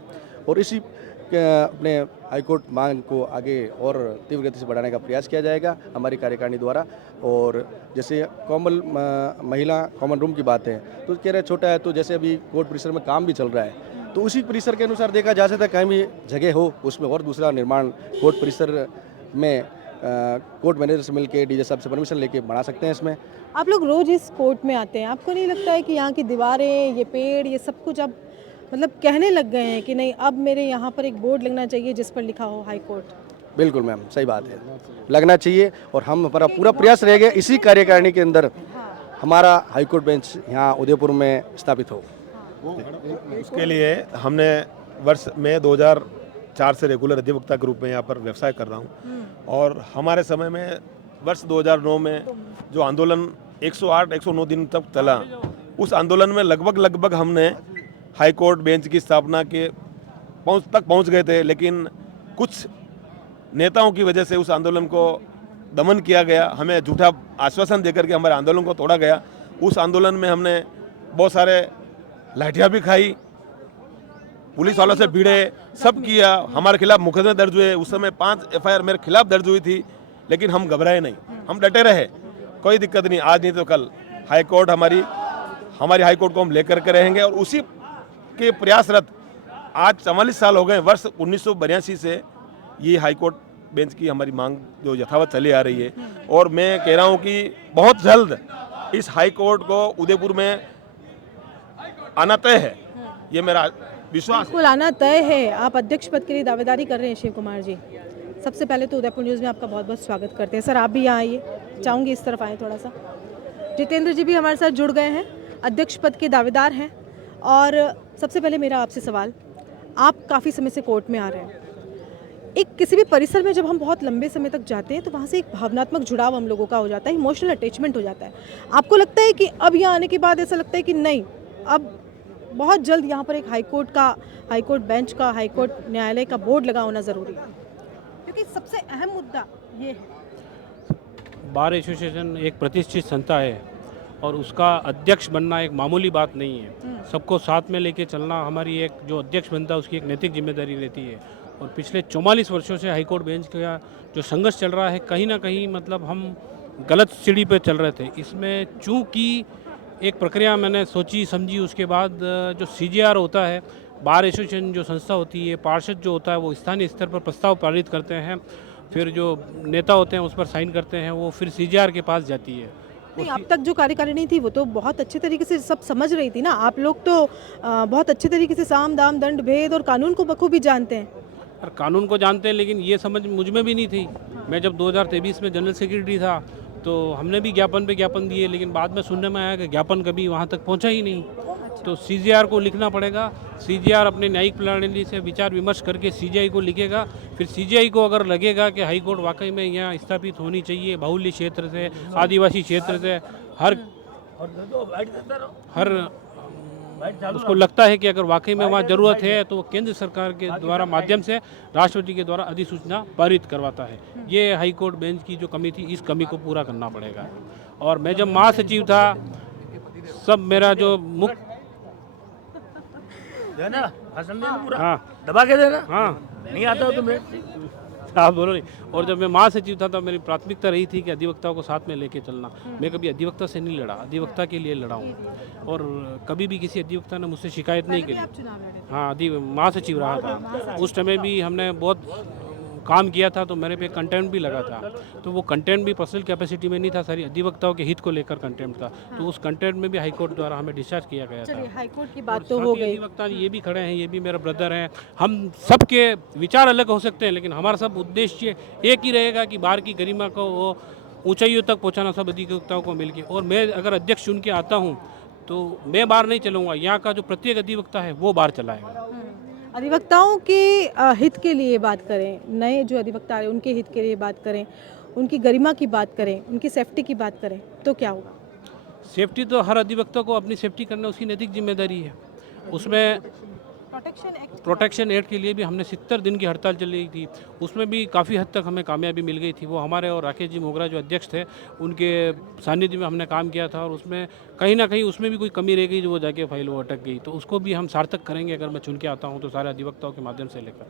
और इसी अपने हाईकोर्ट मांग को आगे और तीव्र गति से बढ़ाने का प्रयास किया जाएगा हमारी कार्यकारिणी द्वारा। और जैसे महिला कॉमन रूम की बात है तो कह रहे छोटा है, तो जैसे अभी कोर्ट परिसर में काम भी चल रहा है, तो उसी परिसर के अनुसार देखा जा सकता है कहीं भी जगह हो उसमें और दूसरा निर्माण कोर्ट परिसर में कोर्ट मैनेजर से मिलकर डीजे साहब से परमिशन लेके बना सकते हैं। इसमें आप लोग रोज इस कोर्ट में आते हैं, आपको नहीं लगता है कि यहाँ की दीवारें, ये पेड़, ये सब कुछ अब मतलब कहने लग गए हैं कि नहीं अब मेरे यहाँ पर एक बोर्ड लगना चाहिए जिस पर लिखा हो हाई कोर्ट? बिल्कुल मैम, सही बात है, लगना चाहिए और हम हमारा पूरा प्रयास रहेगा इसी कार्यकारिणी के अंदर हमारा हाईकोर्ट बेंच यहाँ उदयपुर में स्थापित हो। उसके लिए हमने वर्ष में 2004 से रेगुलर अधिवक्ता के रूप में यहाँ पर व्यवसाय कर रहा हूँ और हमारे समय में वर्ष 2009 में जो आंदोलन 108-109 दिन तक चला, उस आंदोलन में लगभग हमने हाई कोर्ट बेंच की स्थापना के पहुंच गए थे, लेकिन कुछ नेताओं की वजह से उस आंदोलन को दमन किया गया, हमें झूठा आश्वासन देकर के हमारे आंदोलन को तोड़ा गया। उस आंदोलन में हमने बहुत सारे लाठियाँ भी खाई, पुलिस वालों से भिड़े, सब किया, हमारे खिलाफ मुकदमे दर्ज हुए। उस समय 5 FIR मेरे खिलाफ दर्ज हुई थी, लेकिन हम घबराए नहीं, हम डटे रहे, कोई दिक्कत नहीं, आज नहीं तो कल हाई कोर्ट हमारी हाई कोर्ट को हम लेकर के रहेंगे। और उसी के प्रयासरत आज 44 साल हो गए, वर्ष 1982 से ये हाई कोर्ट बेंच की हमारी मांग जो यथावत चली आ रही है। और मैं कह रहा हूँ कि बहुत जल्द इस हाई कोर्ट को उदयपुर में आना तय है, ये मेरा विश्वास बिल्कुल आना तय है। आप अध्यक्ष पद के लिए दावेदारी कर रहे हैं शिव कुमार जी। सबसे पहले तो उदयपुर न्यूज़ में आपका बहुत बहुत स्वागत करते हैं। सर आप भी यहाँ आइए, चाहूँगी इस तरफ आए थोड़ा सा। जितेंद्र जी भी हमारे साथ जुड़ गए हैं, अध्यक्ष पद के दावेदार हैं। और सबसे पहले मेरा आपसे सवाल, आप काफ़ी समय से कोर्ट में आ रहे हैं। एक किसी भी परिसर में जब हम बहुत लंबे समय तक जाते हैं तो वहाँ से एक भावनात्मक जुड़ाव हम लोगों का हो जाता है, इमोशनल अटैचमेंट हो जाता है। आपको लगता है कि अब यहाँ आने के बाद ऐसा लगता है कि नहीं, अब बहुत जल्द यहाँ पर एक हाईकोर्ट बेंच का, हाईकोर्ट न्यायालय का बोर्ड लगा होना ज़रूरी है, क्योंकि सबसे अहम मुद्दा ये है। बार एसोसिएशन एक प्रतिष्ठित संस्था है और उसका अध्यक्ष बनना एक मामूली बात नहीं है। सबको साथ में लेके चलना हमारी एक जो अध्यक्ष बनता है उसकी एक नैतिक जिम्मेदारी रहती है। और पिछले 44 वर्षों से हाईकोर्ट बेंच का जो संघर्ष चल रहा है, कहीं ना कहीं मतलब हम गलत सीढ़ी पे चल रहे थे। इसमें चूँकि एक प्रक्रिया मैंने सोची समझी, उसके बाद जो CJR होता है, बार एसोसिएशन जो संस्था होती है, पार्षद जो होता है वो स्थानीय स्तर पर प्रस्ताव पारित करते हैं, फिर जो नेता होते हैं उस पर साइन करते हैं, वो फिर CJR के पास जाती है। नहीं, अब तक जो कार्यकारिणी थी वो तो बहुत अच्छे तरीके से सब समझ रही थी ना। आप लोग तो बहुत अच्छे तरीके से साम दाम दंड भेद और कानून को बखूबी जानते हैं। और कानून को जानते हैं, लेकिन ये समझ मुझ में भी नहीं थी। मैं जब 2023 में जनरल सेक्रेटरी था तो हमने भी ज्ञापन पे ज्ञापन दिए, लेकिन बाद में सुनने में आया कि ज्ञापन कभी वहाँ तक पहुँचा ही नहीं। तो CJR को लिखना पड़ेगा। CJR अपने न्यायिक प्रणाली से विचार विमर्श करके CJI को लिखेगा। फिर CJI को अगर लगेगा कि हाई कोर्ट वाकई में यहाँ स्थापित होनी चाहिए, बाहुल्य क्षेत्र से, आदिवासी क्षेत्र से, हर उसको लगता है कि अगर वाकई में वहाँ ज़रूरत है तो वो केंद्र सरकार के द्वारा माध्यम से राष्ट्रपति के द्वारा अधिसूचना पारित करवाता है। ये हाई कोर्ट बेंच की जो कमी थी, इस कमी को पूरा करना पड़ेगा। और मैं जब महासचिव था, सब मेरा जो मुख्य दबा के देना, हाँ नहीं आता तो मैं आप बोलो नहीं। और जब मैं महासचिव था तब मेरी प्राथमिकता रही थी कि अधिवक्ताओं को साथ में लेके चलना। मैं कभी अधिवक्ता से नहीं लड़ा, अधिवक्ता के लिए लड़ा हूँ। और कभी भी किसी अधिवक्ता ने मुझसे शिकायत नहीं करी। हाँ, महासचिव रहा था, उस समय भी हमने बहुत काम किया था, तो मेरे पे कंटेम्प्ट भी लगा था। तो वो कंटेम्प्ट भी पर्सनल कैपेसिटी में नहीं था, सारी अधिवक्ताओं के हित को लेकर कंटेम्प्ट था। तो उस कंटेम्प्ट में भी हाईकोर्ट द्वारा हमें डिस्चार्ज किया गया था। हाईकोर्ट की बात तो हो गई। अधिवक्ता ये भी खड़े हैं, ये भी मेरा ब्रदर हैं। हम सबके विचार अलग हो सकते हैं, लेकिन हमारा सब उद्देश्य एक ही रहेगा कि बार की गरिमा को वो ऊंचाइयों तक पहुँचाना, सब अधिवक्ताओं को मिलकर। और मैं अगर अध्यक्ष चुन के आता हूँ तो मैं बार नहीं चलूँगा, यहाँ का जो प्रत्येक अधिवक्ता है वो बार चलाएगा। अधिवक्ताओं के हित के लिए बात करें, नए जो अधिवक्ता आ रहे हैं उनके हित के लिए बात करें, उनकी गरिमा की बात करें, उनकी सेफ्टी की बात करें, तो क्या होगा? सेफ्टी तो हर अधिवक्ता को अपनी सेफ्टी करना उसकी नैतिक जिम्मेदारी है। उसमें प्रोटेक्शन एक्ट के लिए भी हमने 70 दिन की हड़ताल चल रही थी, उसमें भी काफ़ी हद तक हमें कामयाबी मिल गई थी। वो हमारे और राकेश जी मोगरा जो अध्यक्ष थे, उनके सानिध्य में हमने काम किया था। और उसमें कहीं ना कहीं उसमें भी कोई कमी रह गई जो वो जाके फाइल वो अटक गई। तो उसको भी हम सार्थक करेंगे अगर मैं चुन के आता हूँ तो, सारे अधिवक्ताओं के माध्यम से लेकर।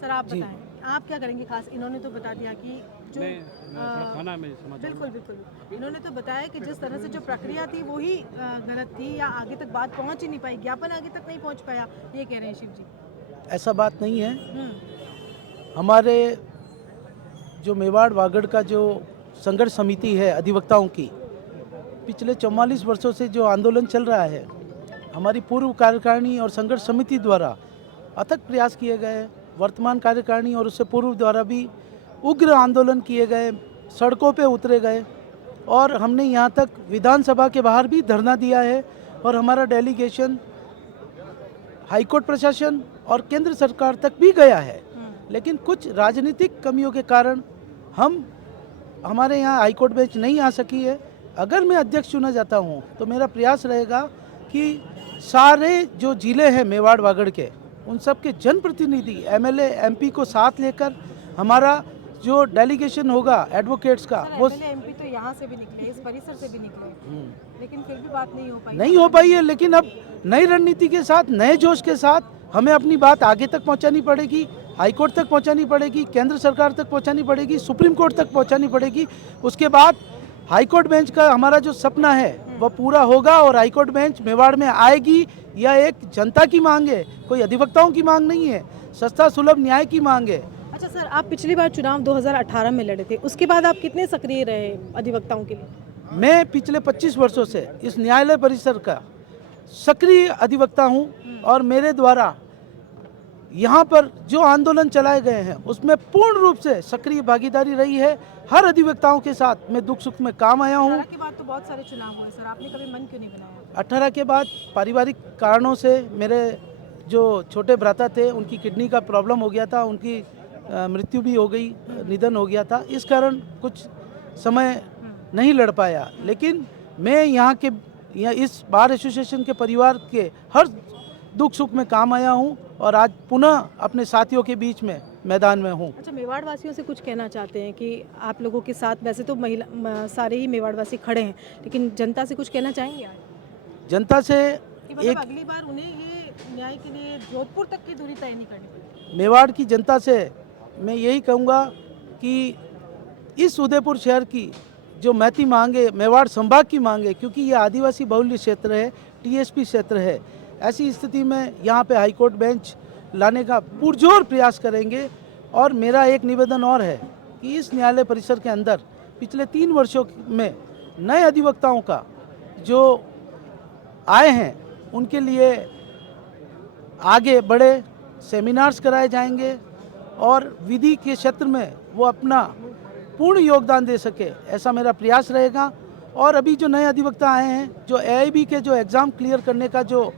सर आप बताएं, आप क्या करेंगे खास? इन्होंने तो बता दिया कि जो खाना में बिल्कुल इन्होंने तो बताया कि जिस तरह से जो प्रक्रिया थी वो ही गलत थी, या आगे तक बात पहुंच ही नहीं पाई, ज्ञापन आगे तक नहीं पहुंच पाया, ये कह रहे हैं शिव जी। ऐसा बात नहीं है। हमारे जो मेवाड़ वागड़ का जो संघर्ष समिति है अधिवक्ताओं की, पिछले 44 वर्षों से जो आंदोलन चल रहा है, हमारी पूर्व कार्यकारिणी और संघर्ष समिति द्वारा अथक प्रयास किए गए, वर्तमान कार्यकारिणी और उससे पूर्व द्वारा भी उग्र आंदोलन किए गए, सड़कों पे उतरे गए। और हमने यहाँ तक विधानसभा के बाहर भी धरना दिया है। और हमारा डेलीगेशन हाईकोर्ट प्रशासन और केंद्र सरकार तक भी गया है। लेकिन कुछ राजनीतिक कमियों के कारण हमारे यहाँ हाईकोर्ट बेंच नहीं आ सकी है। अगर मैं अध्यक्ष चुना जाता हूँ तो मेरा प्रयास रहेगा कि सारे जो जिले हैं मेवाड़ वागड़ के, उन सब के जनप्रतिनिधि MLA MP को साथ लेकर हमारा जो डेलीगेशन होगा एडवोकेट्स का, वो MP तो यहाँ से भी निकले, इस परिसर से भी निकले, लेकिन फिर भी बात नहीं हो पाई है। लेकिन अब नई रणनीति के साथ, नए जोश के साथ हमें अपनी बात आगे तक पहुंचानी पड़ेगी, हाई कोर्ट तक पहुंचानी पड़ेगी, केंद्र सरकार तक पहुंचानी पड़ेगी, सुप्रीम कोर्ट तक पहुंचानी पड़ेगी। उसके बाद हाई कोर्ट बेंच का हमारा जो सपना है वह पूरा होगा और हाई कोर्ट बेंच मेवाड़ में आएगी। यह एक जनता की मांग है, कोई अधिवक्ताओं की मांग नहीं है, सस्ता सुलभ न्याय की मांग है। अच्छा सर, आप पिछली बार चुनाव 2018 में लड़े थे, उसके बाद आप कितने सक्रिय रहे अधिवक्ताओं के लिए? मैं पिछले 25 वर्षों से इस न्यायालय परिसर का सक्रिय अधिवक्ता हूं और मेरे द्वारा यहाँ पर जो आंदोलन चलाए गए हैं उसमें पूर्ण रूप से सक्रिय भागीदारी रही है। हर अधिवक्ताओं के साथ मैं दुख सुख में काम आया हूँ। 18 के बाद तो बहुत सारे चुनाव हुए सर, आपने कभी मन क्यों नहीं बनाया? 18 के बाद पारिवारिक कारणों से मेरे जो छोटे भ्राता थे उनकी किडनी का प्रॉब्लम हो गया था, उनकी मृत्यु भी हो गई, निधन हो गया था, इस कारण कुछ समय नहीं लड़ पाया। लेकिन मैं यहाँ इस बार एसोसिएशन के परिवार के हर दुख सुख में काम आया हूँ और आज पुनः अपने साथियों के बीच में मैदान में हूँ। अच्छा, मेवाड़ वासियों से कुछ कहना चाहते हैं कि आप लोगों के साथ वैसे तो सारे ही मेवाड़ वासी खड़े हैं, लेकिन जनता से कुछ कहना चाहेंगे आज? जनता से मतलब अगली बार उन्हें ये न्याय के लिए जोधपुर तक की दूरी तय नहीं करनी पड़ेगी। मेवाड़ की जनता से मैं यही कहूँगा कि इस उदयपुर शहर की जो महती मांग है, मेवाड़ संभाग की मांग है, क्योंकि ये आदिवासी बहुल्य क्षेत्र है, टीएसपी क्षेत्र है, ऐसी स्थिति में यहाँ पे हाई कोर्ट बेंच लाने का पुरजोर प्रयास करेंगे। और मेरा एक निवेदन और है कि इस न्यायालय परिसर के अंदर पिछले 3 वर्षों में नए अधिवक्ताओं का जो आए हैं उनके लिए आगे बड़े सेमिनार्स कराए जाएंगे और विधि के क्षेत्र में वो अपना पूर्ण योगदान दे सके, ऐसा मेरा प्रयास रहेगा। और अभी जो नए अधिवक्ता आए हैं, जो एआईबी के जो एग्ज़ाम क्लियर करने का जो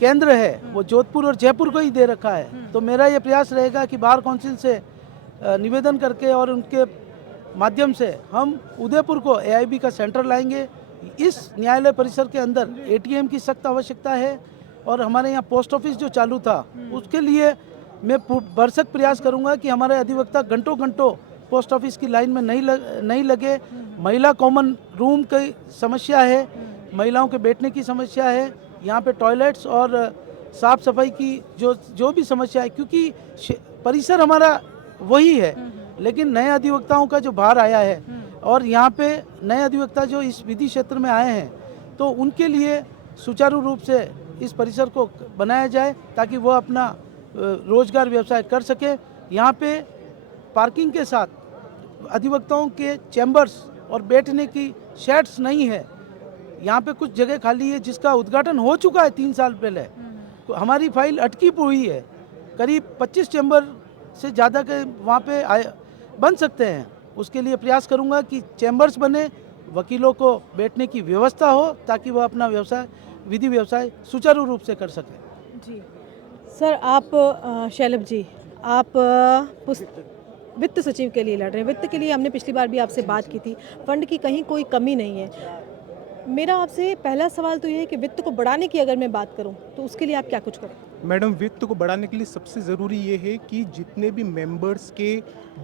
केंद्र है वो जोधपुर और जयपुर को ही दे रखा है, तो मेरा ये प्रयास रहेगा कि बार काउंसिल से निवेदन करके और उनके माध्यम से हम उदयपुर को एआईबी का सेंटर लाएंगे। इस न्यायालय परिसर के अंदर एटीएम की सख्त आवश्यकता है और हमारे यहाँ पोस्ट ऑफिस जो चालू था उसके लिए मैं भरसक प्रयास करूँगा कि हमारे अधिवक्ता घंटों घंटों पोस्ट ऑफिस की लाइन में नहीं लगे। महिला कॉमन रूम की समस्या है, महिलाओं के बैठने की समस्या है, यहाँ पे टॉयलेट्स और साफ़ सफाई की जो भी समस्या है, क्योंकि परिसर हमारा वही है, लेकिन नए अधिवक्ताओं का जो भार आया है और यहाँ पे नए अधिवक्ता जो इस विधि क्षेत्र में आए हैं तो उनके लिए सुचारू रूप से इस परिसर को बनाया जाए ताकि वो अपना रोजगार व्यवसाय कर सके। यहाँ पे पार्किंग के साथ अधिवक्ताओं के चैम्बर्स और बैठने की शेड्स नहीं है। यहाँ पे कुछ जगह खाली है जिसका उद्घाटन हो चुका है 3 साल पहले। हमारी फाइल अटकी हुई है, करीब 25 चैम्बर से ज़्यादा के वहाँ पे बन सकते हैं। उसके लिए प्रयास करूँगा कि चैम्बर्स बने, वकीलों को बैठने की व्यवस्था हो ताकि वह अपना व्यवसाय विधि व्यवसाय सुचारू रूप से कर सकें। जी सर, आप शैलभ जी, आप वित्त सचिव के लिए लड़ रहे हैं। वित्त के लिए हमने पिछली बार भी आपसे बात की थी, फंड की कहीं कोई कमी नहीं है। मेरा आपसे पहला सवाल तो ये है कि वित्त को बढ़ाने की अगर मैं बात करूं तो उसके लिए आप क्या कुछ करें? मैडम, वित्त को बढ़ाने के लिए सबसे ज़रूरी ये है कि जितने भी मेंबर्स के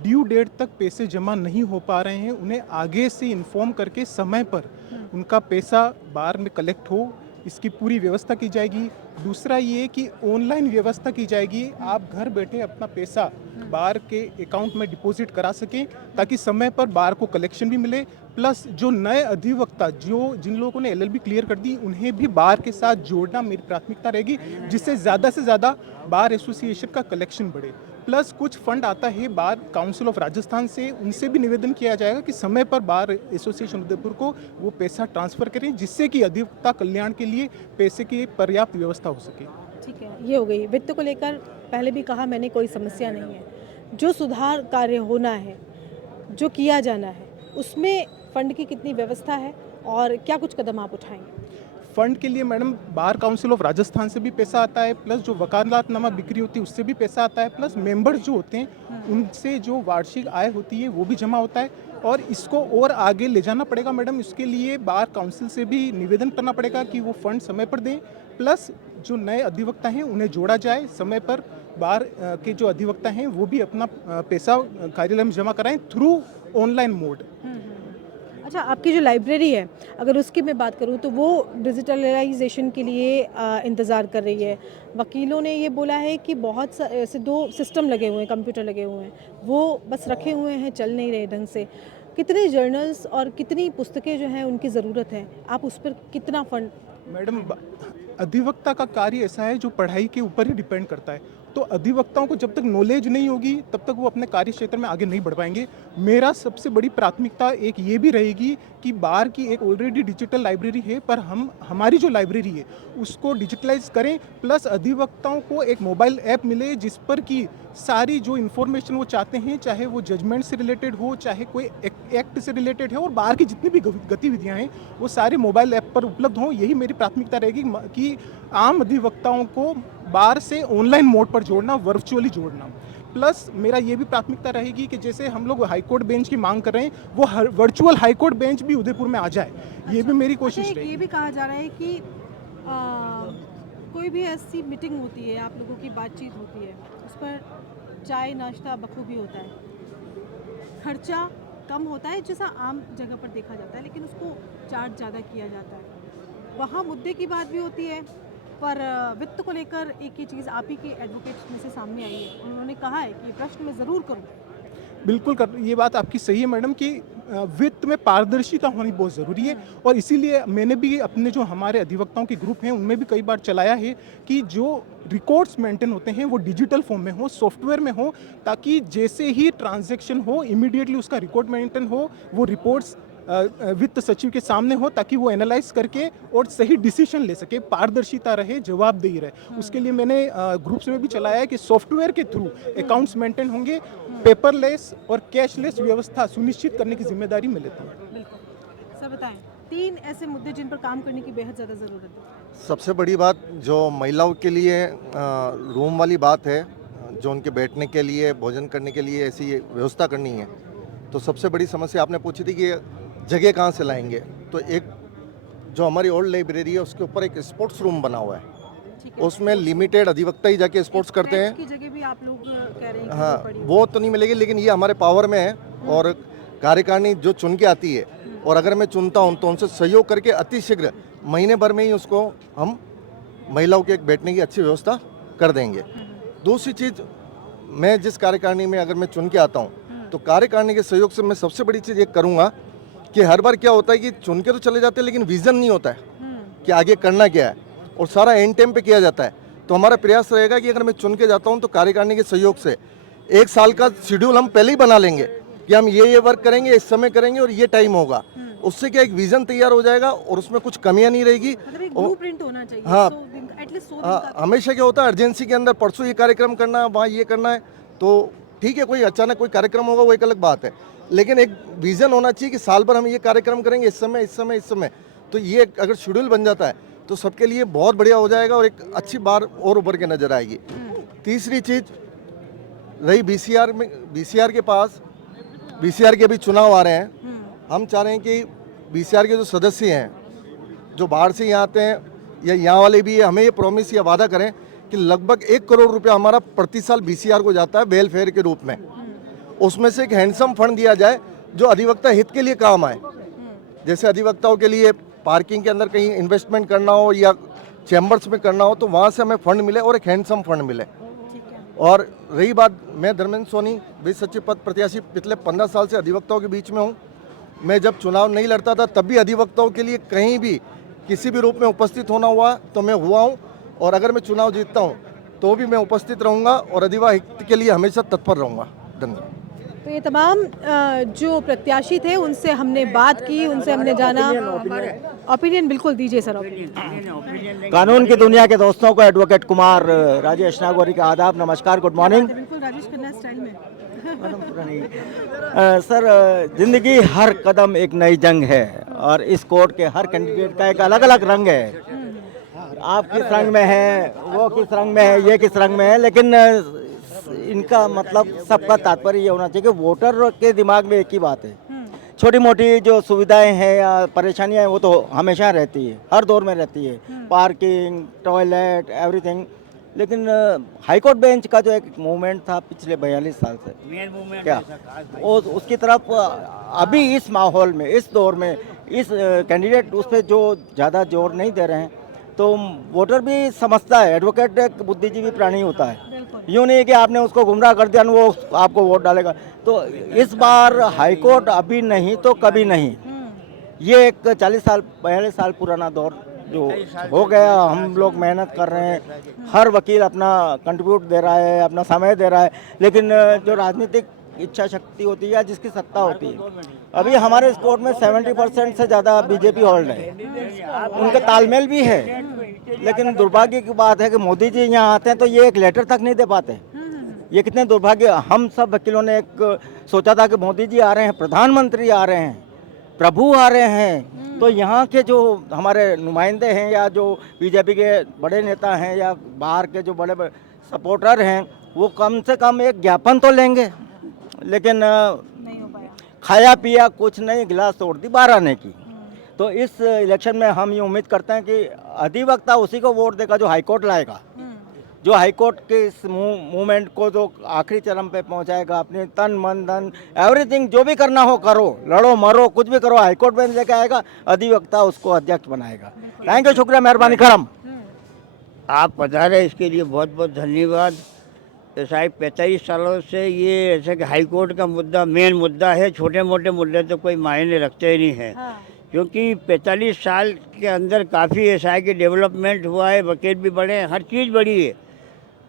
ड्यू डेट तक पैसे जमा नहीं हो पा रहे हैं उन्हें आगे से इन्फॉर्म करके समय पर उनका पैसा बार में कलेक्ट हो, इसकी पूरी व्यवस्था की जाएगी। दूसरा ये कि ऑनलाइन व्यवस्था की जाएगी, आप घर बैठे अपना पैसा बार के अकाउंट में डिपॉजिट करा सकें ताकि समय पर बार को कलेक्शन भी मिले। प्लस जो नए अधिवक्ता जिन लोगों ने एलएलबी क्लियर कर दी उन्हें भी बार के साथ जोड़ना मेरी प्राथमिकता रहेगी, जिससे ज़्यादा से ज़्यादा बार एसोसिएशन का कलेक्शन बढ़े। प्लस कुछ फंड आता है बार काउंसिल ऑफ राजस्थान से, उनसे भी निवेदन किया जाएगा कि समय पर बार एसोसिएशन उदयपुर को वो पैसा ट्रांसफ़र करें, जिससे कि अधिवक्ता कल्याण के लिए पैसे की पर्याप्त व्यवस्था हो सके। ठीक है, ये हो गई। वित्त को लेकर पहले भी कहा मैंने, कोई समस्या नहीं है। जो सुधार कार्य होना है, जो किया जाना है, उसमें फंड की कितनी व्यवस्था है और क्या कुछ कदम आप उठाएंगे? फंड के लिए madam bar council of Rajasthan से भी पैसा आता है, प्लस जो वकालतनामा बिक्री होती है उससे भी पैसा आता है, प्लस मेंबर्स जो होते हैं उनसे जो वार्षिक आय होती है वो भी जमा होता है। और इसको और आगे ले जाना पड़ेगा मैडम, इसके लिए बार काउंसिल से भी निवेदन करना पड़ेगा कि वो फंड समय पर दें। प्लस जो नए अधिवक्ता हैं उन्हें जोड़ा जाए समय पर, बार के जो अधिवक्ता हैं वो भी अपना पैसा कार्यालय में जमा कराएं थ्रू ऑनलाइन मोड। अच्छा, आपकी जो लाइब्रेरी है, अगर उसकी मैं बात करूं तो वो डिजिटलाइजेशन के लिए इंतज़ार कर रही है। वकीलों ने ये बोला है कि बहुत ऐसे 2 सिस्टम लगे हुए हैं, कंप्यूटर लगे हुए हैं, वो बस रखे हुए हैं, चल नहीं रहे ढंग से। कितने जर्नल्स और कितनी पुस्तकें जो हैं उनकी ज़रूरत है, आप उस पर कितना फंड? मैडम, अधिवक्ता का कार्य ऐसा है जो पढ़ाई के ऊपर ही डिपेंड करता है। तो अधिवक्ताओं को जब तक नॉलेज नहीं होगी तब तक वो अपने कार्य क्षेत्र में आगे नहीं बढ़ पाएंगे। मेरा सबसे बड़ी प्राथमिकता एक ये भी रहेगी कि बार की एक ऑलरेडी डिजिटल लाइब्रेरी है, पर हमारी जो लाइब्रेरी है उसको डिजिटलाइज करें, प्लस अधिवक्ताओं को एक मोबाइल ऐप मिले जिस पर कि सारी जो इन्फॉर्मेशन वो चाहते हैं, चाहे वो जजमेंट से रिलेटेड हो, चाहे कोई एक्ट से रिलेटेड है, और बाहर की जितनी भी गतिविधियां हैं वो सारे मोबाइल ऐप पर उपलब्ध हों। यही मेरी प्राथमिकता रहेगी कि आम अधिवक्ताओं को बार से ऑनलाइन मोड पर जोड़ना, वर्चुअली जोड़ना। प्लस मेरा ये भी प्राथमिकता रहेगी कि जैसे हम लोग हाईकोर्ट बेंच की मांग कर रहे हैं, वो वर्चुअल हाईकोर्ट बेंच भी उदयपुर में आ जाए, ये भी मेरी कोशिश रहेगी। ये भी कहा जा रहा है कि कोई भी ऐसी मीटिंग होती है, आप लोगों की बातचीत होती है, उस पर चाय नाश्ता बखूबी होता है, खर्चा कम होता है जैसा आम जगह पर देखा जाता है, लेकिन उसको चार्ज ज़्यादा किया जाता है। वहाँ मुद्दे की बात भी होती है, पर वित्त को लेकर एक ये चीज़ आप ही के एडवोकेट्स में से सामने आई है। उन्होंने कहा है कि प्रश्न मैं ज़रूर करूँ। बिल्कुल ये बात आपकी सही है मैडम कि वित्त में पारदर्शिता होनी बहुत ज़रूरी है, और इसीलिए मैंने भी अपने जो हमारे अधिवक्ताओं के ग्रुप हैं उनमें भी कई बार चलाया है कि जो रिकॉर्ड्स मेंटेन होते हैं वो डिजिटल फॉर्म में हो, सॉफ्टवेयर में हो, ताकि जैसे ही ट्रांजैक्शन हो इमीडिएटली उसका रिकॉर्ड मेंटेन हो, वो रिपोर्ट्स वित्त सचिव के सामने हो, ताकि वो एनालाइज करके और सही डिसीजन ले सके, पारदर्शिता रहे, जवाबदेही रहे। उसके लिए मैंने ग्रुप्स में भी चलाया है कि सॉफ्टवेयर के थ्रू अकाउंट्स मेंटेन होंगे, पेपरलेस और कैशलेस व्यवस्था सुनिश्चित करने की जिम्मेदारी मैं लेता हूँ। बिल्कुल। सर बताएं, 3 ऐसे मुद्दे जिन पर काम करने की बेहद ज़्यादा ज़रूरत है। सबसे बड़ी बात जो महिलाओं के लिए रूम वाली बात है, जो उनके बैठने के लिए, भोजन करने के लिए ऐसी व्यवस्था करनी है। तो सबसे बड़ी समस्या आपने पूछी थी कि जगह कहाँ से लाएंगे, तो एक जो हमारी ओल्ड लाइब्रेरी है उसके ऊपर एक स्पोर्ट्स रूम बना हुआ है, उसमें लिमिटेड अधिवक्ता ही जाके स्पोर्ट्स करते हैं। की जगह भी आप लोग कह रहे हैं कि हाँ, वो तो नहीं मिलेगी, लेकिन ये हमारे पावर में है, और कार्यकारिणी जो चुन के आती है, और अगर मैं चुनता हूँ तो उनसे सहयोग करके अतिशीघ्र महीने भर में ही उसको हम महिलाओं के एक बैठने की अच्छी व्यवस्था कर देंगे। दूसरी चीज़, मैं जिस कार्यकारिणी में अगर मैं चुन के आता हूँ तो कार्यकारिणी के सहयोग से मैं सबसे बड़ी चीज़ ये करूँगा कि हर बार क्या होता है कि चुन के तो चले जाते हैं लेकिन विजन नहीं होता है कि आगे करना क्या है, और सारा एंड टाइम पे किया जाता है। तो हमारा प्रयास रहेगा कि अगर मैं चुन के जाता हूं तो कार्यकारिणी के सहयोग से 1 साल का शेड्यूल हम पहले ही बना लेंगे कि हम ये वर्क करेंगे, इस समय करेंगे और ये टाइम होगा। उससे क्या एक विजन तैयार हो जाएगा और उसमें कुछ कमियां नहीं रहेगी। मतलब एक ब्लूप्रिंट होना चाहिए। हाँ, एटलीस्ट 100 दिन हाँ, हमेशा क्या होता है अर्जेंसी के अंदर परसों ये कार्यक्रम करना है, वहाँ ये करना है, तो ठीक है, कोई अचानक कोई कार्यक्रम होगा वो एक अलग बात है, लेकिन एक विजन होना चाहिए कि साल भर हम ये कार्यक्रम करेंगे, इस समय इस समय इस समय। तो ये अगर शेड्यूल बन जाता है तो सबके लिए बहुत बढ़िया हो जाएगा और एक अच्छी बार और उभर के नजर आएगी। तीसरी चीज रही बीसीआर में, बीसीआर के पास बीसीआर के अभी चुनाव आ रहे हैं, हम चाह रहे हैं कि बीसीआर के जो सदस्य हैं जो बाहर से यहाँ आते हैं या यहाँ वाले भी, हमें ये प्रॉमिस या वादा करें कि लगभग 1 करोड़ रुपया हमारा प्रति साल बीसीआर को जाता है वेलफेयर के रूप में, उसमें से एक हैंडसम फंड दिया जाए जो अधिवक्ता हित के लिए काम आए। जैसे अधिवक्ताओं के लिए पार्किंग के अंदर कहीं इन्वेस्टमेंट करना हो या चैम्बर्स में करना हो तो वहाँ से हमें फंड मिले और एक हैंडसम फंड मिले। और रही बात, मैं धर्मेंद्र सोनी वित्त सचिव पद प्रत्याशी पिछले 15 साल से अधिवक्ताओं के बीच में हूँ। मैं जब चुनाव नहीं लड़ता था तब भी अधिवक्ताओं के लिए कहीं भी किसी भी रूप में उपस्थित होना हुआ तो मैं हुआ हूँ, और अगर मैं चुनाव जीतता हूँ तो भी मैं उपस्थित रहूँगा और अधिवक्ता हित के लिए हमेशा तत्पर रहूँगा। धन्यवाद। तो ये तमाम जो प्रत्याशी थे उनसे हमने बात की, उनसे हमने जाना। ओपिनियन बिल्कुल दीजिए सर। कानून की दुनिया के दोस्तों को एडवोकेट कुमार राजेश नागौरी का आदाब, नमस्कार, गुड मॉर्निंग। बिल्कुल राजेश खन्ना स्टाइल में। सर, जिंदगी हर कदम एक नई जंग है और इस कोर्ट के हर कैंडिडेट का एक अलग अलग रंग है। आप किस रंग में है, वो किस रंग में है, ये किस रंग में है, लेकिन इनका मतलब सबका तात्पर्य ये होना चाहिए कि वोटर के दिमाग में एक ही बात है। छोटी मोटी जो सुविधाएं हैं या परेशानियां हैं वो तो हमेशा रहती है, हर दौर में रहती है, पार्किंग, टॉयलेट, एवरीथिंग। लेकिन हाई कोर्ट बेंच का जो एक मूवमेंट था पिछले 42 साल से मेन मूवमेंट क्या उसकी तरफ अभी इस माहौल में, इस दौर में, इस कैंडिडेट उस पर जो ज़्यादा जोर नहीं दे रहे हैं, तो वोटर भी समझता है। एडवोकेट एक बुद्धिजीवी प्राणी होता है, यूँ नहीं कि आपने उसको गुमराह कर दिया वो आपको वोट डालेगा। तो इस बार हाई कोर्ट अभी नहीं तो कभी नहीं, ये एक 42 साल पुराना दौर जो हो गया। हम लोग मेहनत कर रहे हैं, हर वकील अपना कंट्रीब्यूट दे रहा है, अपना समय दे रहा है, लेकिन जो राजनीतिक इच्छा शक्ति होती है या जिसकी सत्ता होती है, अभी हमारे इस कोर्ट में 70% से ज़्यादा बीजेपी होल्ड है, उनका तालमेल भी है। लेकिन दुर्भाग्य की बात है कि मोदी जी यहाँ आते हैं तो ये एक लेटर तक नहीं दे पाते। ये कितने दुर्भाग्य। हम सब वकीलों ने एक सोचा था कि मोदी जी आ रहे हैं, प्रधानमंत्री आ रहे हैं, प्रभु आ रहे हैं, तो यहाँ के जो हमारे नुमाइंदे हैं या जो बीजेपी के बड़े नेता हैं या बाहर के जो बड़े बड़े सपोर्टर हैं, वो कम से कम एक ज्ञापन तो लेंगे। लेकिन खाया पिया कुछ नहीं, गिलास तोड़ दी 12 आने की। तो इस इलेक्शन में हम ये उम्मीद करते हैं कि अधिवक्ता उसी को वोट देगा जो हाईकोर्ट लाएगा, जो हाईकोर्ट के इस मूवमेंट को जो आखिरी चरम पे पहुंचाएगा। अपने तन मन धन एवरीथिंग जो भी करना हो करो, लड़ो मरो कुछ भी करो, हाईकोर्ट बेंच लेके आएगा, अधिवक्ता उसको अध्यक्ष बनाएगा। थैंक यू, शुक्रिया, मेहरबानी करम। आप पधारे इसके लिए बहुत बहुत धन्यवाद। शायद 45 सालों से ये ऐसे कि हाई कोर्ट का मुद्दा मेन मुद्दा है, छोटे मोटे मुद्दे तो कोई मायने रखते ही नहीं है। क्योंकि 45 साल के अंदर काफ़ी ऐसा है कि डेवलपमेंट हुआ है, वकील भी बढ़े हैं, हर चीज़ बढ़ी है।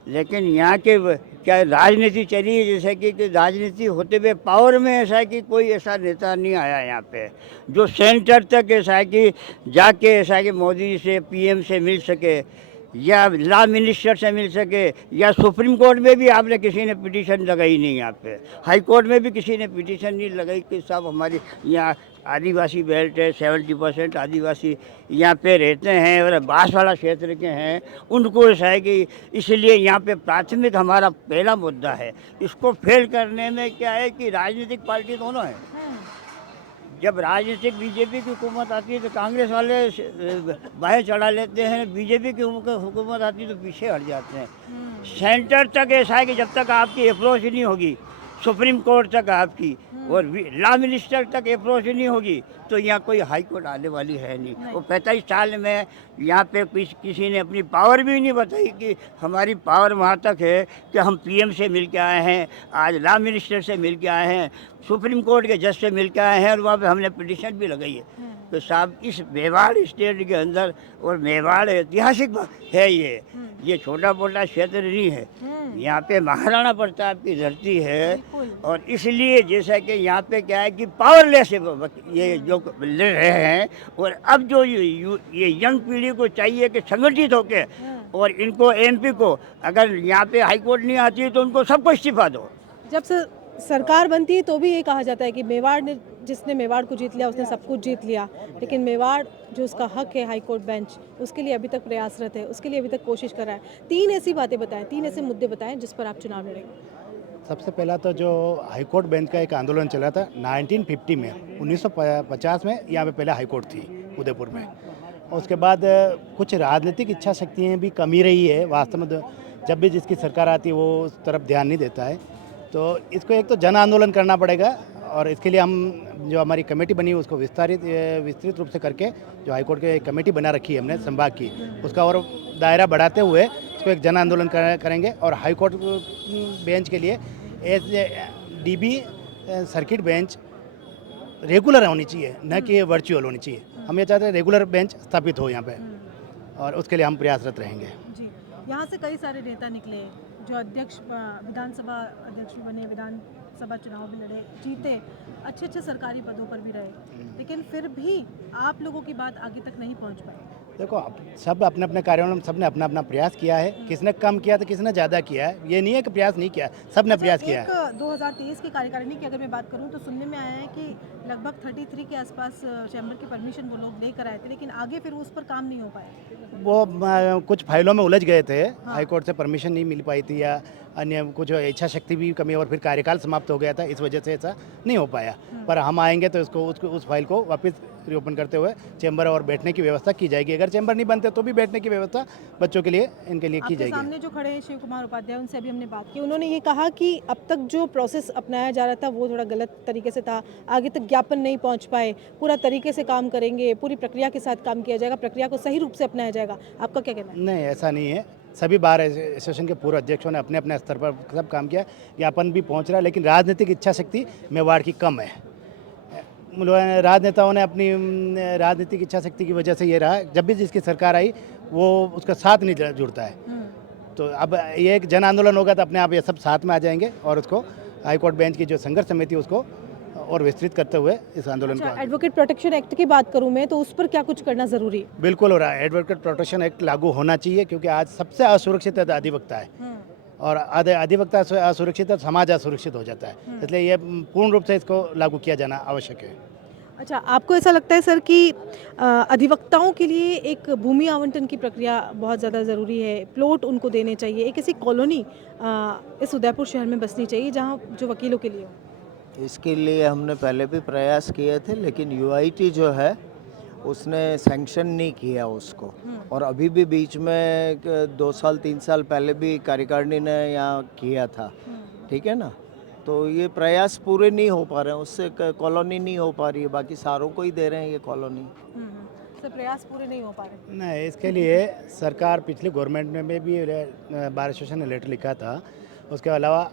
लेकिन यहाँ के क्या राजनीति चली है, जैसे कि राजनीति होते हुए पावर में ऐसा है कि कोई ऐसा नेता नहीं आया यहाँ पे जो सेंटर तक ऐसा है कि जाके ऐसा है कि मोदी से पीएम से मिल सके या लॉ मिनिस्टर से मिल सके, या सुप्रीम कोर्ट में भी आपने किसी ने पिटीशन लगाई नहीं। यहाँ पे हाई कोर्ट में भी किसी ने पिटीशन नहीं लगाई कि साहब हमारी यहाँ आदिवासी बेल्ट है, 70% आदिवासी यहाँ पे रहते हैं और बांसवाड़ा क्षेत्र के हैं, उनको ऐसा है कि इसलिए यहाँ पे प्राथमिक हमारा पहला मुद्दा है। इसको फेल करने में क्या है कि राजनीतिक पार्टी दोनों है। जब राजनीतिक बीजेपी की हुकूमत आती है तो कांग्रेस वाले बाहें चढ़ा लेते हैं, बीजेपी की हुकूमत आती है तो पीछे हट जाते हैं। सेंटर तक ऐसा है कि जब तक आपकी अप्रोच नहीं होगी सुप्रीम कोर्ट तक आपकी और लॉ मिनिस्टर तक अप्रोच नहीं होगी तो यहाँ कोई हाई कोर्ट आने वाली है नहीं। वो 45 साल में यहाँ पे किसी ने अपनी पावर भी नहीं बताई कि हमारी पावर वहाँ तक है कि हम पीएम से मिल के आए हैं, आज लॉ मिनिस्टर से मिल के आए हैं, सुप्रीम कोर्ट के जज से मिल के आए हैं और वहाँ पे हमने पिटीशन भी लगाई है। तो साहब इस मेवाड़ स्टेट के अंदर, और मेवाड़ ऐतिहासिक है, ये छोटा मोटा क्षेत्र नहीं है, यहाँ पे महाराणा प्रताप की धरती है। और इसलिए जैसा कि यहाँ पे क्या है कि पावरलेस ये जो लड़ रहे हैं, और अब जो ये यंग पीढ़ी को चाहिए कि संगठित होके, और इनको एमपी को अगर यहाँ पे हाई कोर्ट नहीं आती है तो उनको सबको इस्तीफा दो। जब से सरकार बनती है तो भी ये कहा जाता है कि मेवाड़ ने, जिसने मेवाड़ को जीत लिया उसने सब कुछ जीत लिया, लेकिन मेवाड़ जो उसका हक है हाई कोर्ट बेंच, उसके लिए अभी तक प्रयासरत है, उसके लिए अभी तक कोशिश कर रहा है। 3 ऐसी बातें बताएं, 3 ऐसे मुद्दे बताएं जिस पर आप चुनाव लड़ेंगे। सबसे पहला तो जो हाई कोर्ट बेंच का एक आंदोलन चला था 1950 में, 1950 में यहाँ पे पहले हाई कोर्ट थी उदयपुर में। और उसके बाद कुछ राजनीतिक इच्छा शक्तियाँ भी कमी रही है। वास्तव में जब भी जिसकी सरकार आती है वो उस तरफ ध्यान नहीं देता है। तो इसको एक तो जन आंदोलन करना पड़ेगा, और इसके लिए हम जो हमारी कमेटी बनी है उसको विस्तृत रूप से करके, जो हाईकोर्ट की कमेटी बना रखी है हमने संभाग की, उसका और दायरा बढ़ाते हुए इसको एक जन आंदोलन करेंगे। और हाईकोर्ट बेंच के लिए डीबी सर्किट बेंच रेगुलर होनी चाहिए, न कि वर्चुअल होनी चाहिए। हम ये चाहते हैं रेगुलर बेंच स्थापित हो यहाँ पे, और उसके लिए हम प्रयासरत रहेंगे। जी, यहाँ से कई सारे नेता निकले जो अध्यक्ष, विधानसभा अध्यक्ष भी बने, विधानसभा चुनाव भी लड़े, जीते, अच्छे सरकारी पदों पर भी रहे, लेकिन फिर भी आप लोगों की बात आगे तक नहीं पहुंच पाई। देखो, सब अपने अपने कार्यों में सबने अपना अपना प्रयास किया है। किसने कम किया तो किसने ज़्यादा किया है, ये नहीं है कि प्रयास नहीं किया, सबने प्रयास किया है। 2023 की कार्यकारिणी की अगर मैं बात करूं तो सुनने में आया है कि लगभग 33 के आसपास चैम्बर की परमिशन वो लोग लेकर आए थे, लेकिन आगे फिर उस पर काम नहीं हो पाया। वो कुछ फाइलों में उलझ गए थे, हाईकोर्ट से परमिशन नहीं मिल पाई थी, या अन्य कुछ इच्छा शक्ति भी कमी, और फिर कार्यकाल समाप्त हो गया था, इस वजह से ऐसा नहीं हो पाया। पर हम आएंगे तो उस फाइल को वापस रीओपन करते हुए चैम्बर और बैठने की व्यवस्था की जाएगी। अगर चैम्बर नहीं बनते तो भी बैठने की व्यवस्था बच्चों के लिए इनके लिए की आपके जाएगी। सामने जो खड़े हैं शिव कुमार उपाध्याय, उनसे अभी हमने बात की। उन्होंने ये कहा कि अब तक जो प्रोसेस अपनाया जा रहा था वो थोड़ा गलत तरीके से था, आगे तक ज्ञापन नहीं पहुंच पाए, पूरा तरीके से काम करेंगे, पूरी प्रक्रिया के साथ काम किया जाएगा, प्रक्रिया को सही रूप से अपनाया जाएगा। आपका क्या कहना है? नहीं, ऐसा नहीं है। सभी बार एसोसिएशन के पूर्व अध्यक्षों ने अपने अपने स्तर पर सब काम किया, ज्ञापन भी पहुंच रहा है, लेकिन राजनीतिक इच्छा शक्ति मेवाड़ की कम है। राजनेताओं ने अपनी राजनीतिक इच्छा शक्ति की वजह से ये रहा, जब भी जिसकी सरकार आई वो उसका साथ नहीं जुड़ता है। तो अब ये एक जन आंदोलन होगा तो अपने आप ये सब साथ में आ जाएंगे और उसको हाईकोर्ट बेंच की जो संघर्ष समिति उसको और विस्तृत करते हुए इस आंदोलन को। एडवोकेट प्रोटेक्शन एक्ट की बात करूं मैं तो उस पर क्या कुछ करना जरूरी है? बिल्कुल हो रहा है। एडवोकेट प्रोटेक्शन एक्ट लागू होना चाहिए, क्योंकि आज सबसे असुरक्षित अधिवक्ता है और अधिवक्ता असुरक्षित है, समाज असुरक्षित हो जाता है। इसलिए ये पूर्ण रूप से इसको लागू किया जाना आवश्यक है। अच्छा, आपको ऐसा लगता है सर कि अधिवक्ताओं के लिए एक भूमि आवंटन की प्रक्रिया बहुत ज़्यादा ज़रूरी है, प्लॉट उनको देने चाहिए, एक ऐसी कॉलोनी इस उदयपुर शहर में बसनी चाहिए जहां जो वकीलों के लिए हो? इसके लिए हमने पहले भी प्रयास किए थे, लेकिन यूआईटी जो है उसने सैंक्शन नहीं किया उसको। और अभी भी बीच में 2 साल 3 साल पहले भी कार्यकारिणी ने यहाँ किया था, ठीक है ना। तो ये प्रयास पूरे नहीं हो पा रहे हैं, उससे कॉलोनी नहीं हो पा रही है, बाकी सारों को ही दे रहे हैं ये कॉलोनी। सर, प्रयास पूरे नहीं हो पा रहे? नहीं, इसके लिए सरकार पिछली गवर्नमेंट में भी बार एसोसिएशन ने लेटर लिखा था। उसके अलावा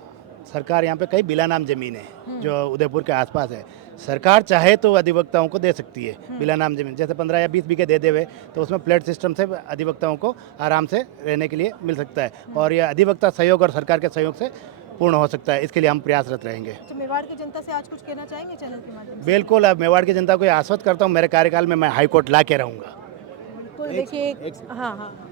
सरकार यहाँ पे कई बिला नाम ज़मीन है जो उदयपुर के आसपास है, सरकार चाहे तो अधिवक्ताओं को दे सकती है बिला नाम ज़मीन। जैसे 15 या 20 बीघे दे देवे तो उसमें प्लेट सिस्टम से अधिवक्ताओं को आराम से रहने के लिए मिल सकता है, और यह अधिवक्ता सहयोग और सरकार के सहयोग से पूर्ण हो सकता है। इसके लिए हम प्रयासरत रहेंगे। अच्छा, मेवाड़ की जनता से आज कुछ कहना चाहेंगे चैनल के माध्यम से? बिल्कुल, अब मेवाड़ की जनता को आश्वस्त करता हूँ, मेरे कार्यकाल में मैं हाईकोर्ट ला के रहूँगा। तो देखिए, हाँ,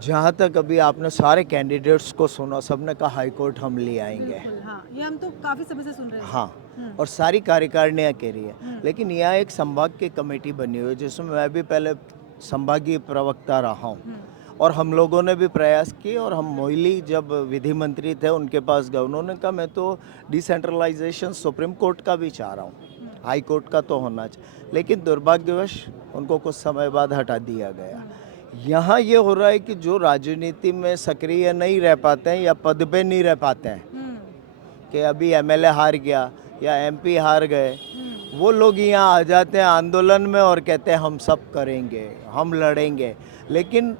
जहाँ तक अभी आपने सारे कैंडिडेट्स को सुना, सबने कहा हाईकोर्ट हम ले आएंगे। हाँ, ये हम तो काफ़ी समय से सुन रहे हैं। हाँ, और सारी कार्यकारिणियाँ कह रही है, लेकिन यहाँ एक संभाग की कमेटी बनी हुई है जिसमें मैं भी पहले संभागीय प्रवक्ता रहा हूँ, और हम लोगों ने भी प्रयास किए। और हम मोइली जब विधि मंत्री थे उनके पास गए, उन्होंने कहा मैं तो डिसेंट्रलाइजेशन सुप्रीम कोर्ट का भी चाह रहा हूँ, हाई कोर्ट का तो होना चाहिए, लेकिन दुर्भाग्यवश उनको कुछ समय बाद हटा दिया गया। यहाँ ये हो रहा है कि जो राजनीति में सक्रिय नहीं रह पाते हैं या पद पे नहीं रह पाते हैं, कि अभी एमएलए हार गया या एमपी हार गए, वो लोग यहाँ आ जाते हैं आंदोलन में और कहते हैं हम सब करेंगे, हम लड़ेंगे। लेकिन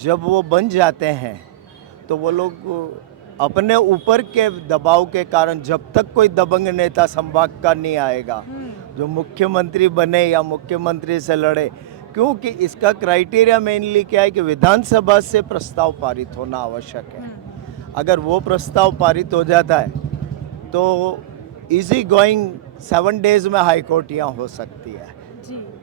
जब वो बन जाते हैं तो वो लोग अपने ऊपर के दबाव के कारण, जब तक कोई दबंग नेता संभाग का नहीं आएगा जो मुख्यमंत्री बने या मुख्यमंत्री से लड़े, क्योंकि इसका क्राइटेरिया मेनली क्या है कि विधानसभा से प्रस्ताव पारित होना आवश्यक है। अगर वो प्रस्ताव पारित हो जाता है तो इजी गोइंग 7 डेज में हाई कोर्ट यहाँ हो सकती है।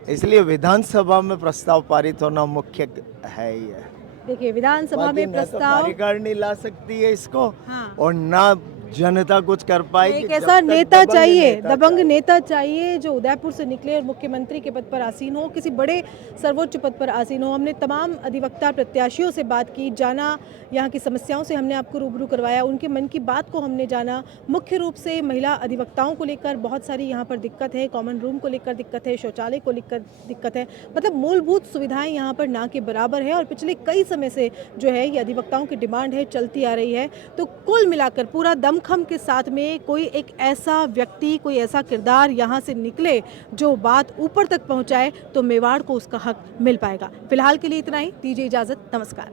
इसलिए विधानसभा में प्रस्ताव पारित होना मुख्य है ही है। देखिए, विधानसभा में प्रस्ताव कार्यकारिणी ला सकती है इसको, और ना जनता कुछ कर पाएगी। एक ऐसा नेता चाहिए, दबंग नेता चाहिए जो उदयपुर से निकले और मुख्यमंत्री के पद पर आसीन हो, किसी बड़े सर्वोच्च पद पर आसीन हो। हमने तमाम अधिवक्ता प्रत्याशियों से बात की, जाना यहाँ की समस्याओं से हमने आपको रूबरू करवाया, उनके मन की बात को हमने जाना। मुख्य रूप से महिला अधिवक्ताओं को लेकर बहुत सारी यहाँ पर दिक्कत है, कॉमन रूम को लेकर दिक्कत है, शौचालय को लेकर दिक्कत है, मतलब मूलभूत सुविधाएं यहाँ पर ना के बराबर है। और पिछले कई समय से जो है ये अधिवक्ताओं की डिमांड है, चलती आ रही है। तो कुल मिलाकर पूरा दमखम के साथ में कोई एक ऐसा व्यक्ति, कोई ऐसा किरदार यहाँ से निकले जो बात ऊपर तक पहुँचाए तो मेवाड़ को उसका हक मिल पाएगा। फिलहाल के लिए इतना ही, दीजिए इजाज़त, नमस्कार।